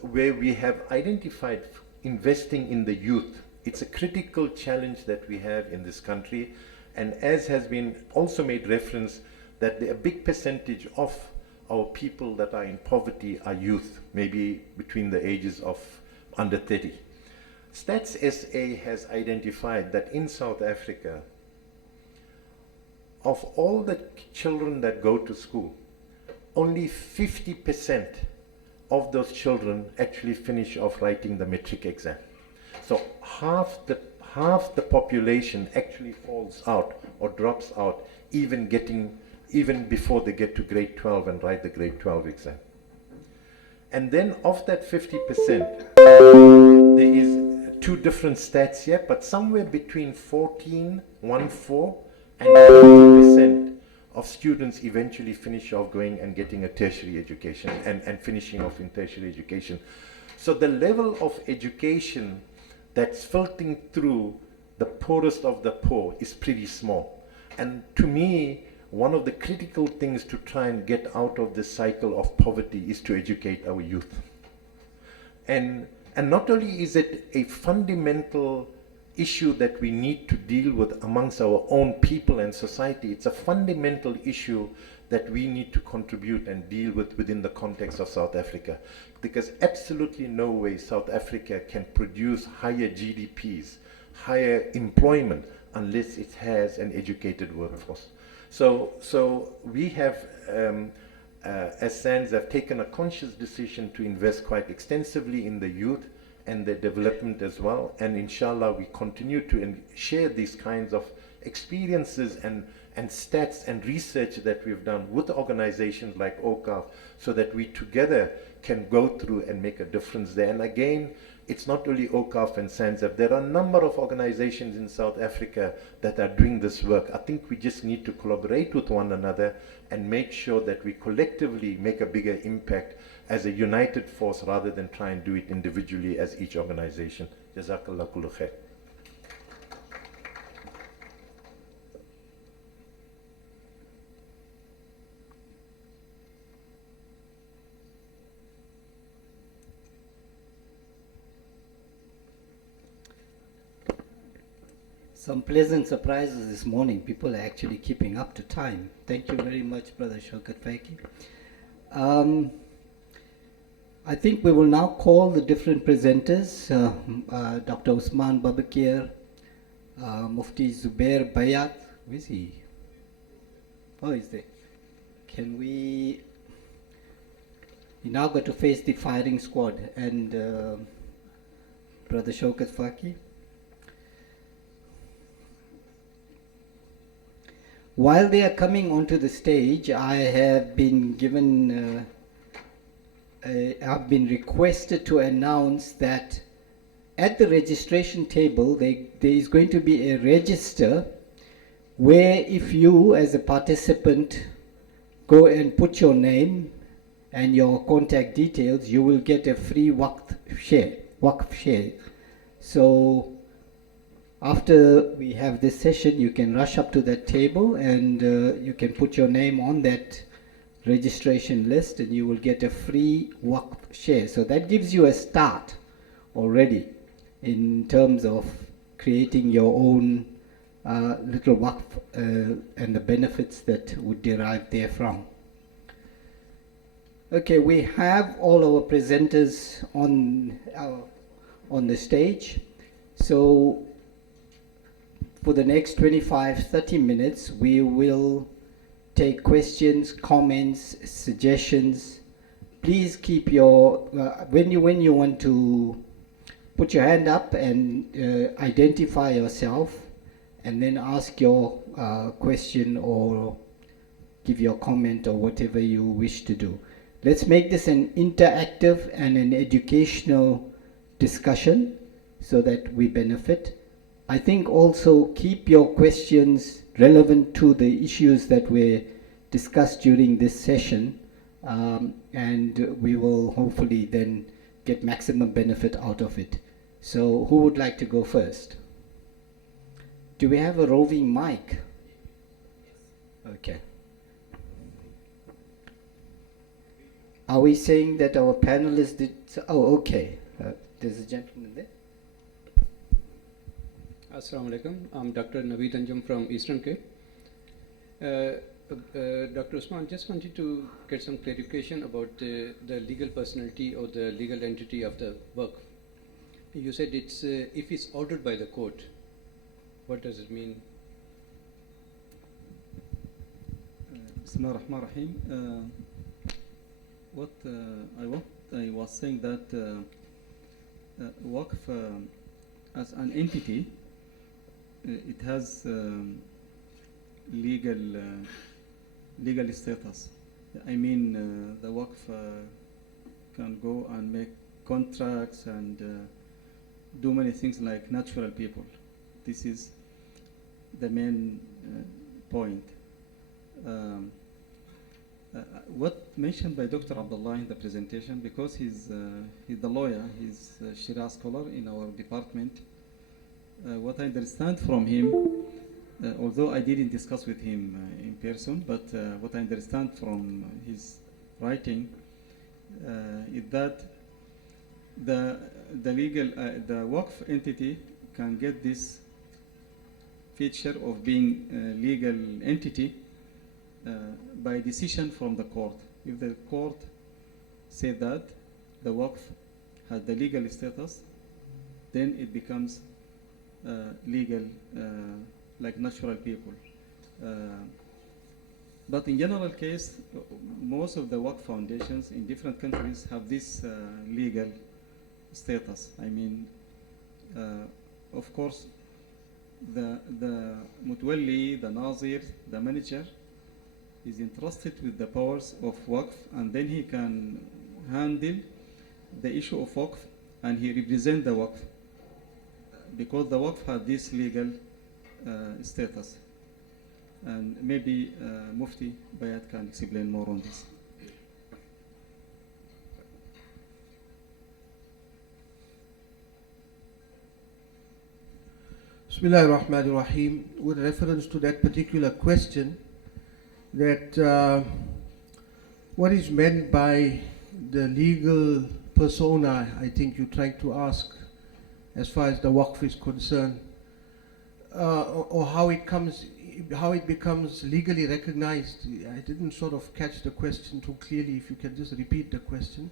where we have identified investing in the youth. It's a critical challenge that we have in this country, and as has been also made reference, that a big percentage of our people that are in poverty are youth, maybe between the ages of under 30. Stats SA has identified that in South Africa, of all the children that go to school, only 50% of those children actually finish off writing the matric exam. So half the population actually falls out or drops out even before they get to grade 12 and write the grade 12 exam. And then of that 50%, there is two different stats here, but somewhere between 14 and 20% of students eventually finish off going and getting a tertiary education and finishing off in tertiary education. So the level of education that's filtering through the poorest of the poor is pretty small. And to me, one of the critical things to try and get out of this cycle of poverty is to educate our youth. And not only is it a fundamental issue that we need to deal with amongst our own people and society, it's a fundamental issue that we need to contribute and deal with within the context of South Africa. Because absolutely no way South Africa can produce higher GDPs, higher employment, unless it has an educated workforce. So we have, as SANS, have taken a conscious decision to invest quite extensively in the youth and their development as well. And inshallah, we continue to share these kinds of experiences and stats and research that we've done with organizations like Awqaf, so that we together can go through and make a difference there. And again, it's not only Awqaf and SANZAF. There are a number of organizations in South Africa that are doing this work. I think we just need to collaborate with one another and make sure that we collectively make a bigger impact as a united force rather than try and do it individually as each organization. Jazakallah kullu khair. Some pleasant surprises this morning. People are actually keeping up to time. Thank you very much, Brother Shaukat Faki. I think we will now call the different presenters. Dr. Usman Babakir, Mufti Zubair Bayat. Where is he? Oh, he's there. Can we... You now got to face the firing squad. And Brother Shaukat Faki. While they are coming onto the stage, I have been given, I've been requested to announce that at the registration table, there is going to be a register where if you as a participant go and put your name and your contact details, you will get a free Waqf share. So After we have this session, you can rush up to that table and you can put your name on that registration list and you will get a free Waqf share. So that gives you a start already in terms of creating your own little Waqf and the benefits that would derive therefrom. Okay, we have all our presenters on the stage. So for the next 25-30 minutes, we will take questions, comments, suggestions. Please keep your, when you want to put your hand up and identify yourself and then ask your question or give your comment or whatever you wish to do. Let's make this an interactive and an educational discussion so that we benefit. I think also keep your questions relevant to the issues that were discussed during this session, and we will hopefully then get maximum benefit out of it. So who would like to go first? Do we have a roving mic? Okay. Are we saying that our panelists did? Oh, okay. There's a gentleman there. Assalamu alaikum. I'm Dr. Naveed Anjum from Eastern Cape. Dr. Usman, just wanted to get some clarification about the legal personality or the legal entity of the Waqf. You said it's if it's ordered by the court. What does it mean? Bismillah ar-Rahman ar-Rahim. What I was saying that Waqf as an entity, it has legal status. I mean, the Waqf can go and make contracts and do many things like natural people. This is the main point. What mentioned by Dr. Abdullah in the presentation, because he's the lawyer, he's a Sharia scholar in our department. What I understand from him, although I didn't discuss with him in person, but what I understand from his writing is that the Waqf entity can get this feature of being a legal entity by decision from the court. If the court said that the Waqf has the legal status, then it becomes legal like natural people. But in general case, most of the Waqf foundations in different countries have this legal status. I mean, of course, the Mutwalli, the Nazir, the manager is entrusted with the powers of Waqf, and then he can handle the issue of Waqf, and he represents the Waqf because the Waqf has this legal status. And maybe Mufti Bayat can explain more on this. Bismillah ar-Rahman ar-Rahim. With reference to that particular question, that what is meant by the legal persona, I think you're trying to ask, as far as the Waqf is concerned, or how it becomes legally recognized. I didn't sort of catch the question too clearly. If you can just repeat the question.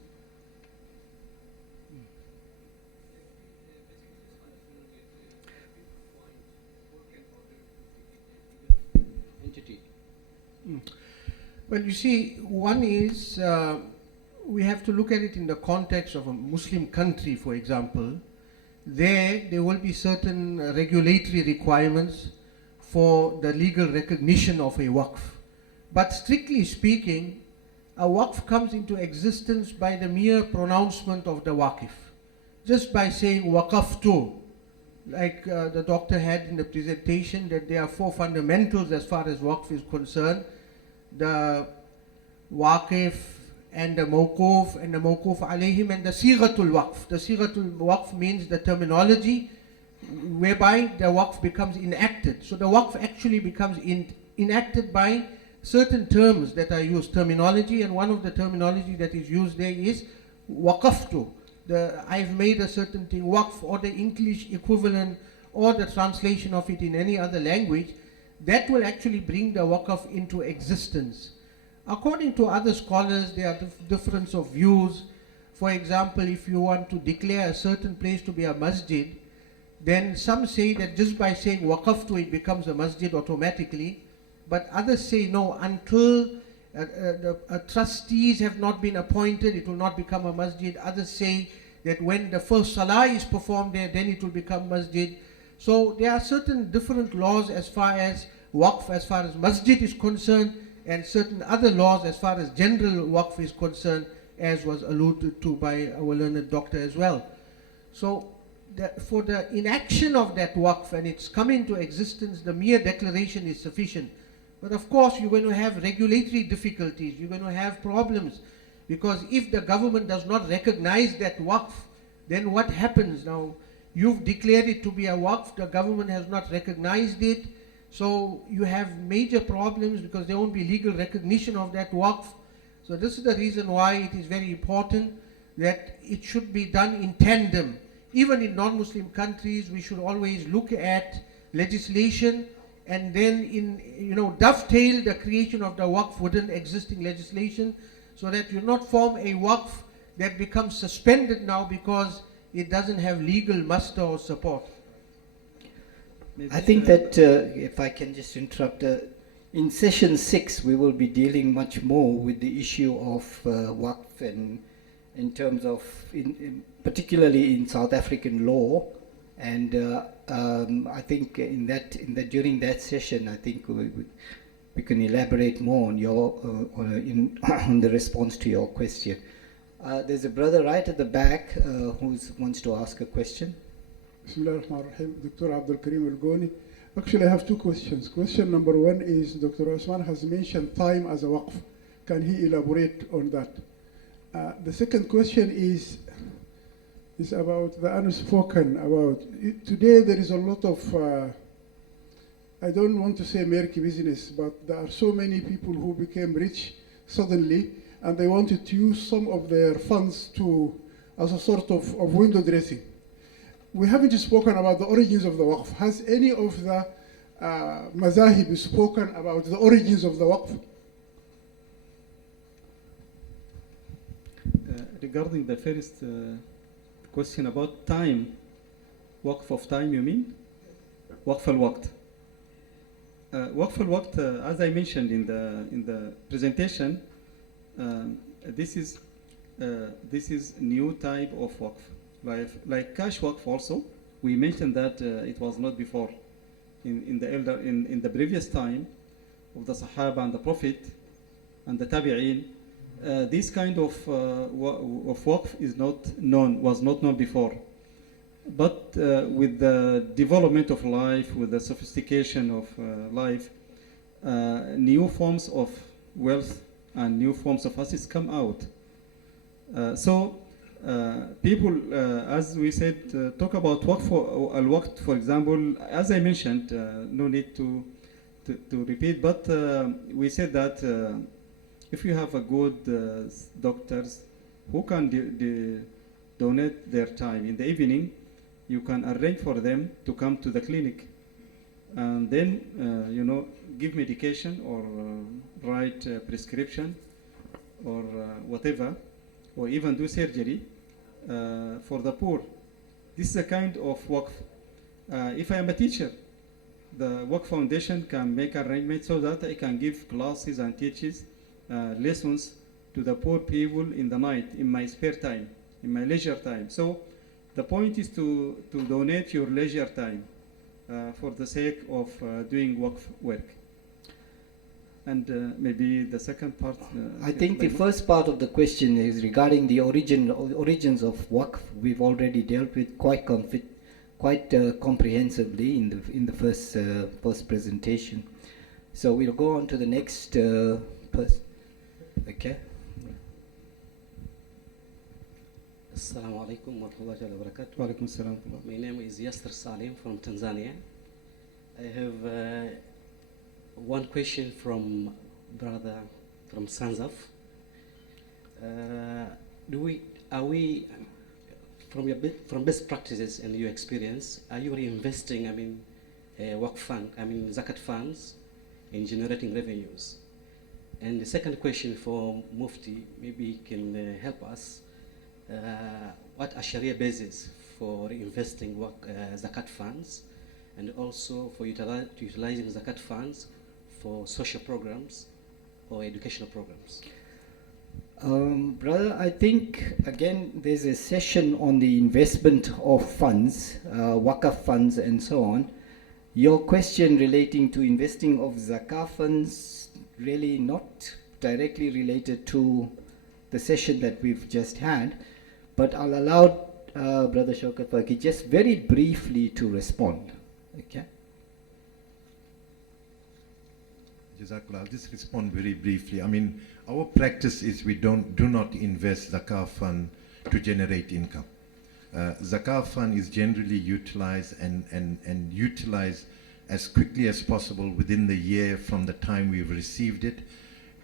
Entity. Well, you see, one is we have to look at it in the context of a Muslim country, for example. There will be certain regulatory requirements for the legal recognition of a Waqf. But strictly speaking, a Waqf comes into existence by the mere pronouncement of the Waqif. Just by saying Waqaftu, like the doctor had in the presentation, that there are four fundamentals as far as Waqf is concerned. The Waqif and the Mawquf and the Mawquf alayhim and the Sighatul Waqf. The Sighatul Waqf means the terminology whereby the Waqf becomes enacted. So the Waqf actually becomes enacted by certain terms that are used, terminology, and one of the terminology that is used there is waqaftu. I've made a certain thing, waqf, or the English equivalent, or the translation of it in any other language, that will actually bring the waqf into existence. According to other scholars, there are difference of views. For example, if you want to declare a certain place to be a masjid, then some say that just by saying waqaftu, it becomes a masjid automatically. But others say no, until trustees have not been appointed, it will not become a masjid. Others say that when the first salah is performed there, then it will become masjid. So there are certain different laws as far as waqf, as far as masjid is concerned, and certain other laws as far as general waqf is concerned, as was alluded to by our learned doctor as well. So for the inaction of that waqf and its coming into existence, the mere declaration is sufficient. But of course, you're going to have regulatory difficulties, you're going to have problems, because if the government does not recognize that waqf, then what happens? Now, you've declared it to be a waqf, the government has not recognized it, so you have major problems because there won't be legal recognition of that waqf. So this is the reason why it is very important that it should be done in tandem. Even in non-Muslim countries, we should always look at legislation and then dovetail the creation of the waqf within existing legislation, so that you not form a waqf that becomes suspended now because it doesn't have legal muster or support. I think that, if I can just interrupt, in session 6 we will be dealing much more with the issue of waqf, and in terms of, particularly in South African law, and I think during that session, I think we can elaborate more on your on the response to your question. There's a brother right at the back who wants to ask a question. Bismillah ar-Rahman ar-Rahim, Dr. Abdul Karim Al-Goni. Actually, I have two questions. Question number one is, Dr. Osman has mentioned time as a waqf. Can he elaborate on that? The second question is about the unspoken about. Today there is a lot of, I don't want to say murky business, but there are so many people who became rich suddenly, and they wanted to use some of their funds as a sort of window dressing. We haven't spoken about the origins of the waqf. Has any of the mazahib spoken about the origins of the waqf? Regarding the first question about time, waqf of time, you mean? Waqf al-waqt. Waqf al-waqt, as I mentioned in the presentation, this is new type of waqf. Like cash waqf also, we mentioned that it was not before. In the previous time of the Sahaba and the Prophet and the Tabi'een, this kind of waqf was not known before. But with the development of life, with the sophistication of life, new forms of wealth and new forms of assets come out. People, as we said, talk about waqf al-waqt, for example. As I mentioned, no need to repeat, but we said that if you have a good doctors who can donate their time in the evening, you can arrange for them to come to the clinic, and then give medication or write prescription or whatever, or even do surgery for the poor. This is a kind of waqf. If I am a teacher, the Waqf Foundation can make arrangements so that I can give classes and teaches lessons to the poor people in the night, in my spare time, in my leisure time. So the point is to donate your leisure time for the sake of doing waqf work. And maybe the second part. I think the first part of the question is regarding the origins of waqf. We've already dealt with quite comprehensively in the first presentation. So we'll go on to the next person. Okay. Assalamu alaikum wa rahmatullahi wa barakatuh. Wa alaikum assalam. My name is Yasser Salim from Tanzania. I have one question from brother from Sanzaf. Are we from best practices and your experience, are you reinvesting, Waqf fund, zakat funds in generating revenues? And the second question for Mufti, maybe he can help us. What are Sharia basis for investing zakat funds, and also for utilizing zakat funds for social programs or educational programs? Brother, I think again there's a session on the investment of funds, Waqf funds and so on. Your question relating to investing of zakah funds really not directly related to the session that we've just had, but I'll allow Brother Shaukat Faki just very briefly to respond. Okay. Jazakallah. I'll just respond very briefly. I mean, our practice is we do not invest zakah fund to generate income. Zakah fund is generally utilized and utilized as quickly as possible within the year from the time we've received it.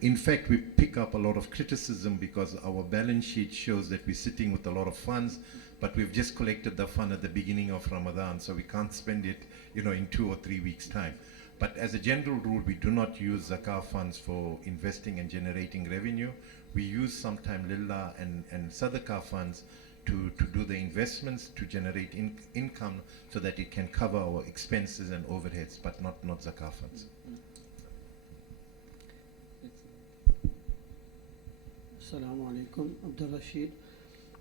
In fact, we pick up a lot of criticism because our balance sheet shows that we're sitting with a lot of funds, but we've just collected the fund at the beginning of Ramadan, so we can't spend it, in 2 or 3 weeks' time. But as a general rule, we do not use zakah funds for investing and generating revenue. We use sometime lillah and sadaqah funds to do the investments to generate income so that it can cover our expenses and overheads, but not zakah funds. Assalamu alaikum, Abdul Rashid.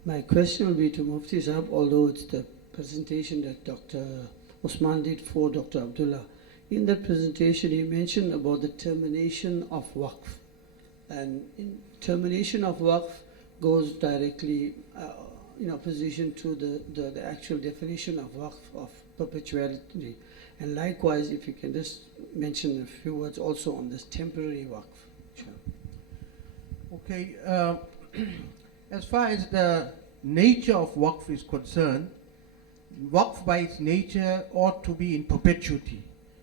My question will be to Mufti Sahab, although it's the presentation that Dr. Usman did for Dr. Abdullah. In that presentation, he mentioned about the termination of Waqf. And in termination of Waqf goes directly in opposition to the actual definition of Waqf, of perpetuality. And likewise, if you can just mention a few words also on this temporary Waqf. Okay, as far as the nature of Waqf is concerned, Waqf by its nature ought to be in perpetuity.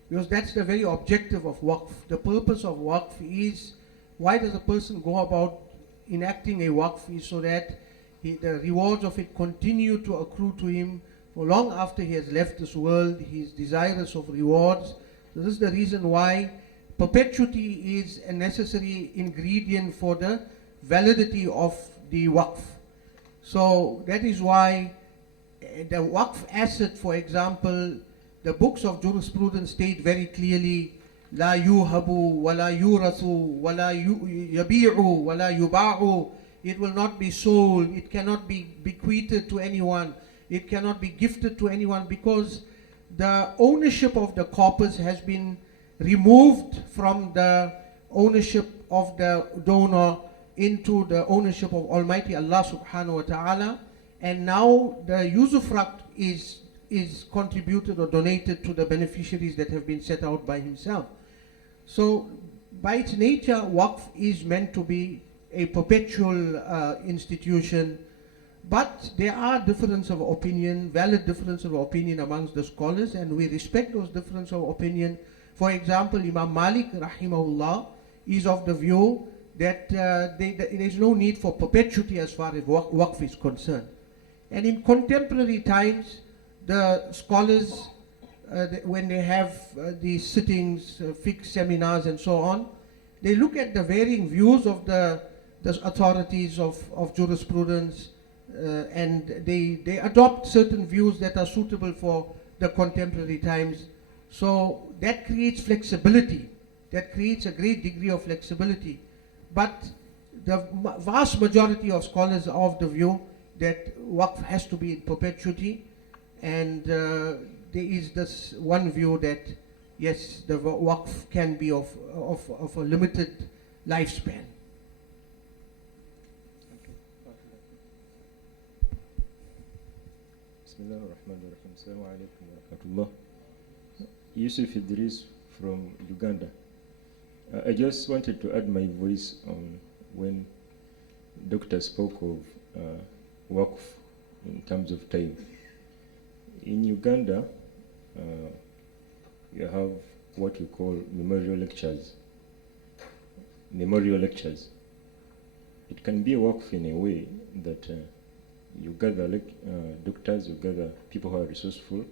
Because that's the very objective of Waqf. The purpose of Waqf is, why does a person go about enacting a Waqf, is so that the rewards of it continue to accrue to him for long after he has left this world. He is desirous of rewards. So this is the reason why perpetuity is a necessary ingredient for the validity of the Waqf. So that is why the Waqf asset, for example, the books of jurisprudence state very clearly, لا يوهب ولا يورث ولا يبيع ولا يباع. It will not be sold, it cannot be bequeathed to anyone, it cannot be gifted to anyone, because the ownership of the corpus has been removed from the ownership of the donor into the ownership of Almighty Allah subhanahu wa ta'ala, and now the usufruct is contributed or donated to the beneficiaries that have been set out by himself. So by its nature, Waqf is meant to be a perpetual institution, but there are differences of opinion, valid differences of opinion amongst the scholars, and we respect those differences of opinion. For example, Imam Malik rahimahullah is of the view that there is no need for perpetuity as far as Waqf is concerned. And in contemporary times, the scholars, when they have these sittings, fiqh seminars and so on, they look at the varying views of the authorities of jurisprudence, and they adopt certain views that are suitable for the contemporary times. So that creates flexibility, that creates a great degree of flexibility. But the vast majority of scholars are of the view that Waqf has to be in perpetuity, and there is this one view that yes, the Waqf can be of a limited lifespan. Bismillah ar-Rahman ar-Rahim. Assalamu alaikum wa rahmatullah. Yusuf Idris from Uganda. I just wanted to add my voice on when Doctor spoke of Waqf in terms of time. In Uganda, you have what we call memorial lectures. Memorial lectures. It can be a Waqf in a way that you gather doctors, you gather people who are resourceful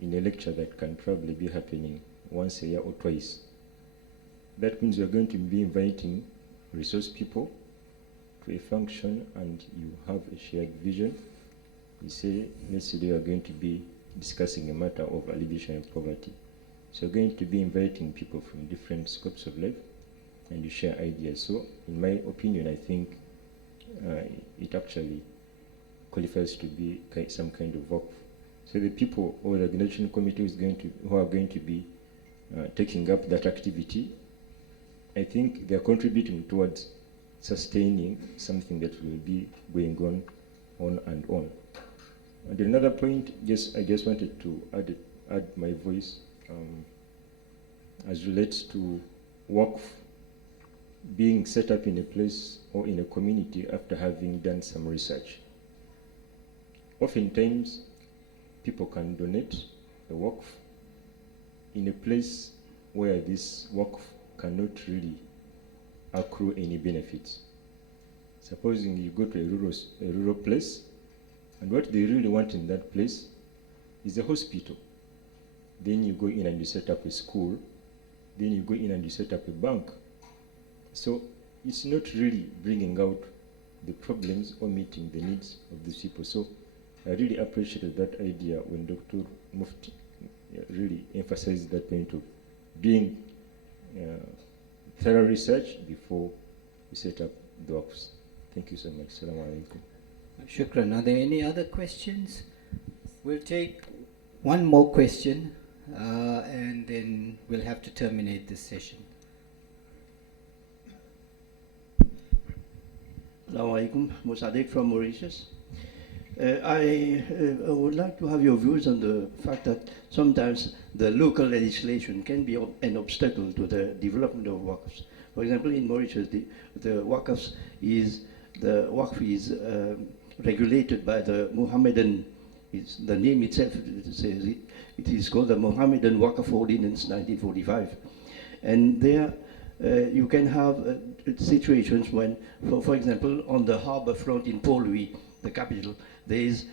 in a lecture that can probably be happening once a year or twice. That means you're going to be inviting resource people to a function and you have a shared vision. You say, let's say you are going to be discussing a matter of alleviation of poverty. So you're going to be inviting people from different scopes of life and you share ideas. So in my opinion, I think it actually qualifies to be some kind of Waqf. So the people or the organization committee who are going to be taking up that activity, I think they are contributing towards sustaining something that will be going on and on. And another point, I just wanted to add my voice as relates to Waqf being set up in a place or in a community after having done some research. Oftentimes, people can donate a Waqf in a place where this Waqf cannot really accrue any benefits. Supposing you go to a rural place, and what they really want in that place is a hospital. Then you go in and you set up a school. Then you go in and you set up a bank. So it's not really bringing out the problems or meeting the needs of these people. So I really appreciated that idea when Dr. Mufti really emphasized that point of doing thorough research before we set up the Waqfs. Thank you so much. Assalamu alaikum. Shukran. Are there any other questions? We'll take one more question and then we'll have to terminate this session. Assalamu alaikum. Musadik from Mauritius. I would like to have your views on the fact that sometimes the local legislation can be an obstacle to the development of Waqfs. For example, in Mauritius, the Waqf is regulated by the Mohammedan. The name itself says it is called the Mohammedan Waqf Ordinance 1945, and there you can have situations when, for example, on the harbour front in Port Louis, the capital, there is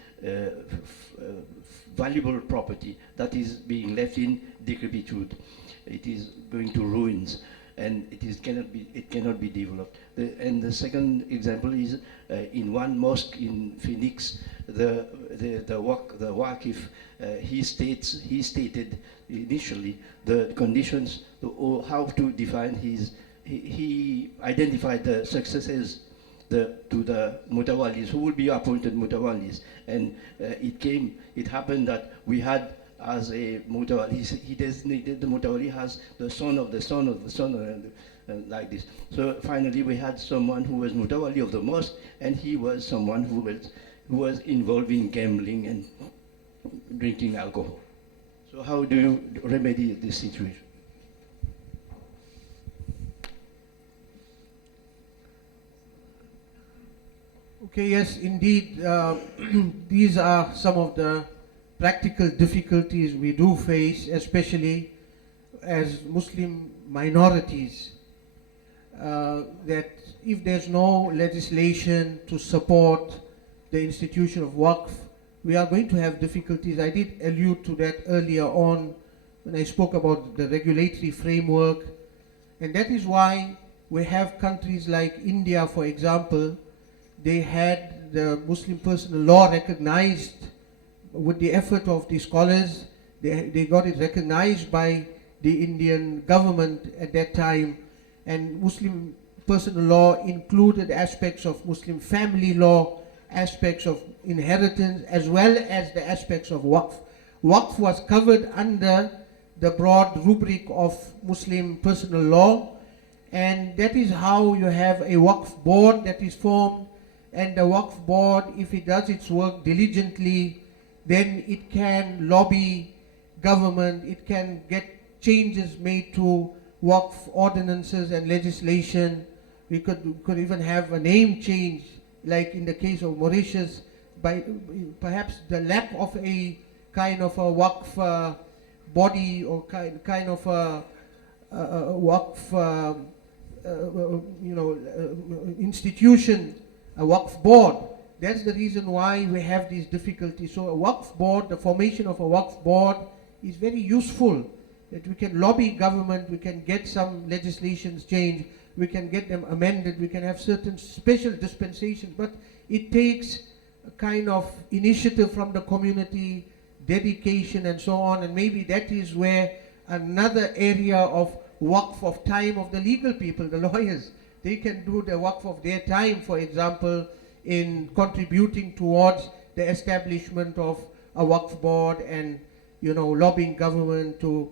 valuable property that is being left in decrepitude. It is going to ruins, and it cannot be developed. And the second example is in one mosque in Phoenix, the Waqif, he stated initially the conditions or how to define his. He identified the successors to the mutawalis, who would be appointed mutawalis, and it happened that we had as a mutawali, he designated the mutawali as the son of the son of the son, and like this. So finally we had someone who was mutawali of the mosque, and he was someone who was involved in gambling and drinking alcohol. So how do you remedy this situation? Okay, yes, indeed. These are some of the practical difficulties we do face, especially as Muslim minorities, that if there's no legislation to support the institution of Waqf, we are going to have difficulties. I did allude to that earlier on when I spoke about the regulatory framework, and that is why we have countries like India, for example. They had the Muslim personal law recognized with the effort of the scholars. They got it recognized by the Indian government at that time, and Muslim personal law included aspects of Muslim family law, aspects of inheritance, as well as the aspects of Waqf. Waqf was covered under the broad rubric of Muslim personal law, and that is how you have a Waqf board that is formed. And the Waqf board, if it does its work diligently, then it can lobby government, it can get changes made to Waqf ordinances and legislation. We could even have a name change like in the case of Mauritius, by perhaps the lack of a kind of a Waqf body or kind of a Waqf institution, a Waqf board. That's the reason why we have these difficulties. So a Waqf board, the formation of a Waqf board is very useful, that we can lobby government, we can get some legislations changed, we can get them amended, we can have certain special dispensations, but it takes a kind of initiative from the community, dedication and so on, and maybe that is where another area of Waqf of time of the legal people, the lawyers, they can do the Waqf of their time, for example, in contributing towards the establishment of a Waqf board and, lobbying government to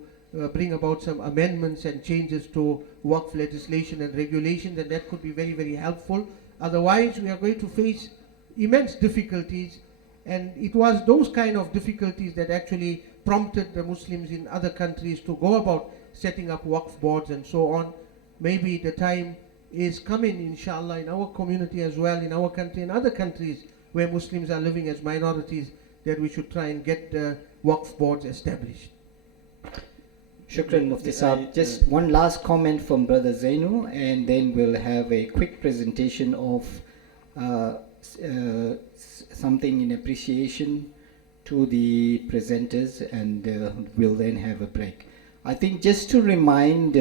bring about some amendments and changes to Waqf legislation and regulations, and that could be very, very helpful. Otherwise, we are going to face immense difficulties, and it was those kind of difficulties that actually prompted the Muslims in other countries to go about setting up Waqf boards and so on. Maybe the time is coming, inshallah, in our community as well, in our country and other countries where Muslims are living as minorities, that we should try and get the Waqf boards established. Shukran, Mufti Saab. Just one last comment from Brother Zainu, and then we'll have a quick presentation of something in appreciation to the presenters, and we'll then have a break. I think just to remind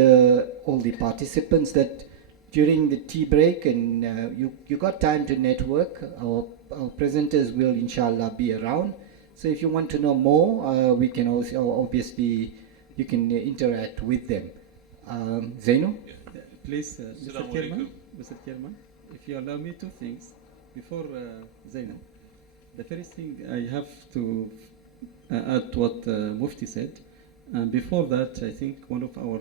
all the participants that during the tea break, and you got time to network, our presenters will inshallah be around. So if you want to know more, we can also, obviously, you can interact with them. Zainu? Please, Mr. Chairman, if you allow me two things. Before Zainu, the first thing I have to add to what Mufti said. And before that, I think one of our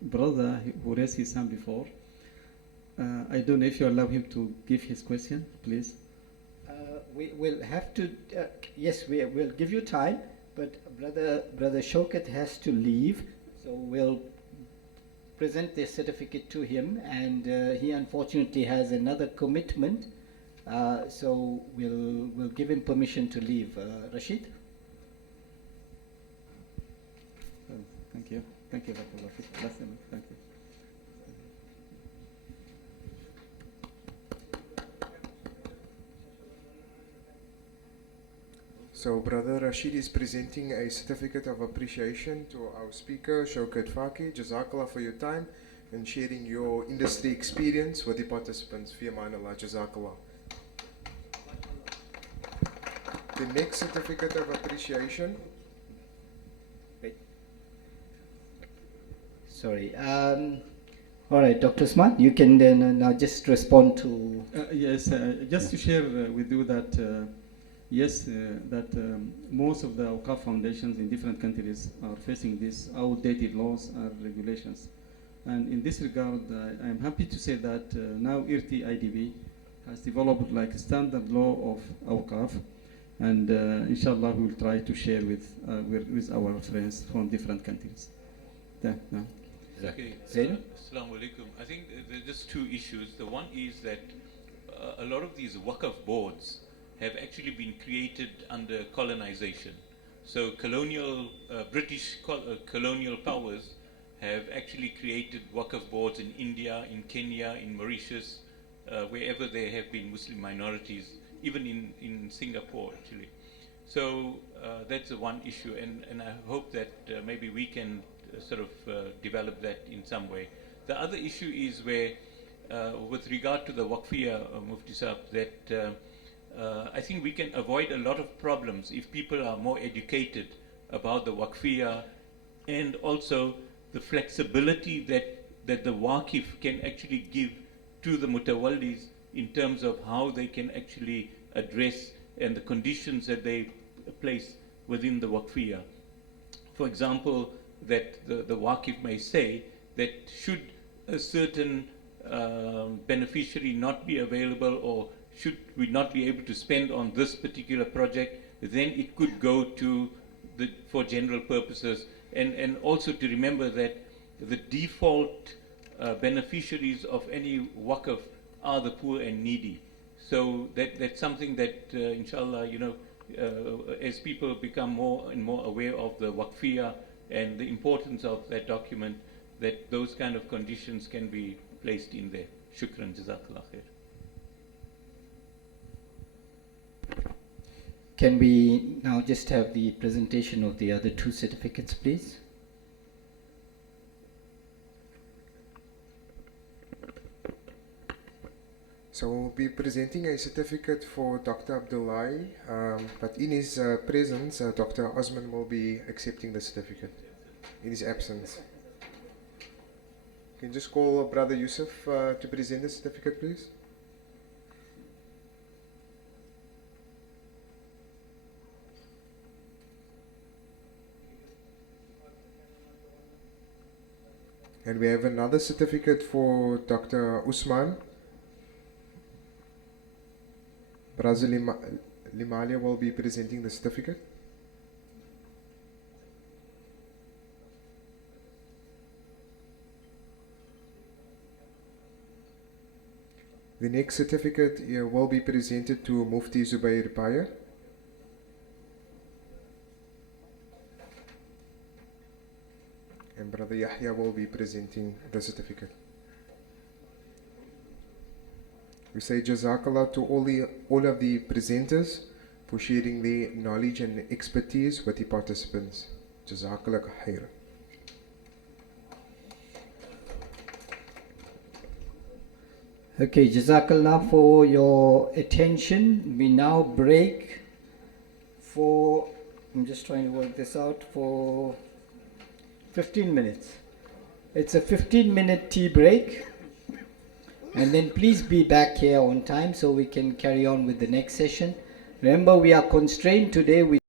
brother who raised his hand before, I don't know if you allow him to give his question, please. We will have to, yes, we'll give you time, but Brother Shaukat has to leave, so we'll present the certificate to him, and he unfortunately has another commitment, so we'll give him permission to leave. Rashid? Thank you. Thank you, Dr. Rafik. Thank you. So Brother Rashid is presenting a certificate of appreciation to our speaker, Shaukat Faki. Jazakallah for your time and sharing your industry experience with the participants. Fi amanillah, Jazakallah. The next certificate of appreciation. Sorry. All right, Dr. Usman, you can then now just respond to... Yes, just to share with you that yes, most of the Awqaf foundations in different countries are facing these outdated laws and regulations. And in this regard, I'm happy to say that now IRTI IDB has developed like a standard law of Awqaf, and inshallah we will try to share with our friends from different countries. No. Okay. Assalamu alaikum. I think there are just two issues. The one is that a lot of these Waqf boards have actually been created under colonization. So British colonial powers have actually created Waqf boards in India, in Kenya, in Mauritius, wherever there have been Muslim minorities, even in Singapore actually. So that's the one issue, and I hope that maybe we can sort of develop that in some way. The other issue is where, with regard to the Waqfiyah, Mufti Saab, that I think we can avoid a lot of problems if people are more educated about the Waqfiyah, and also the flexibility that the Waqif can actually give to the Mutawallis in terms of how they can actually address and the conditions that they place within the Waqfiyah. For example, that the Waqif may say that should a certain beneficiary not be available, or should we not be able to spend on this particular project, then it could go to for general purposes. And also to remember that the default beneficiaries of any Waqf are the poor and needy. So that's something that, inshallah, as people become more and more aware of the Waqfiyah and the importance of that document, that those kind of conditions can be placed in there. Shukran, Jazakallah khair. Can we now just have the presentation of the other two certificates, please? So we'll be presenting a certificate for Dr. Abdullahi, but in his presence, Dr. Osman will be accepting the certificate in his absence. Can you just call Brother Yusuf to present the certificate, please? And we have another certificate for Dr. Usman. Brother Limalia will be presenting the certificate. The next certificate will be presented to Mufti Zubair Paya. And Brother Yahya will be presenting the certificate. We say Jazakallah to all of the presenters for sharing their knowledge and expertise with the participants. Jazakallah khair. Okay, Jazakallah for your attention. We now break for, I'm just trying to work this out, for 15 minutes. It's a 15-minute tea break. And then please be back here on time so we can carry on with the next session. Remember, we are constrained today with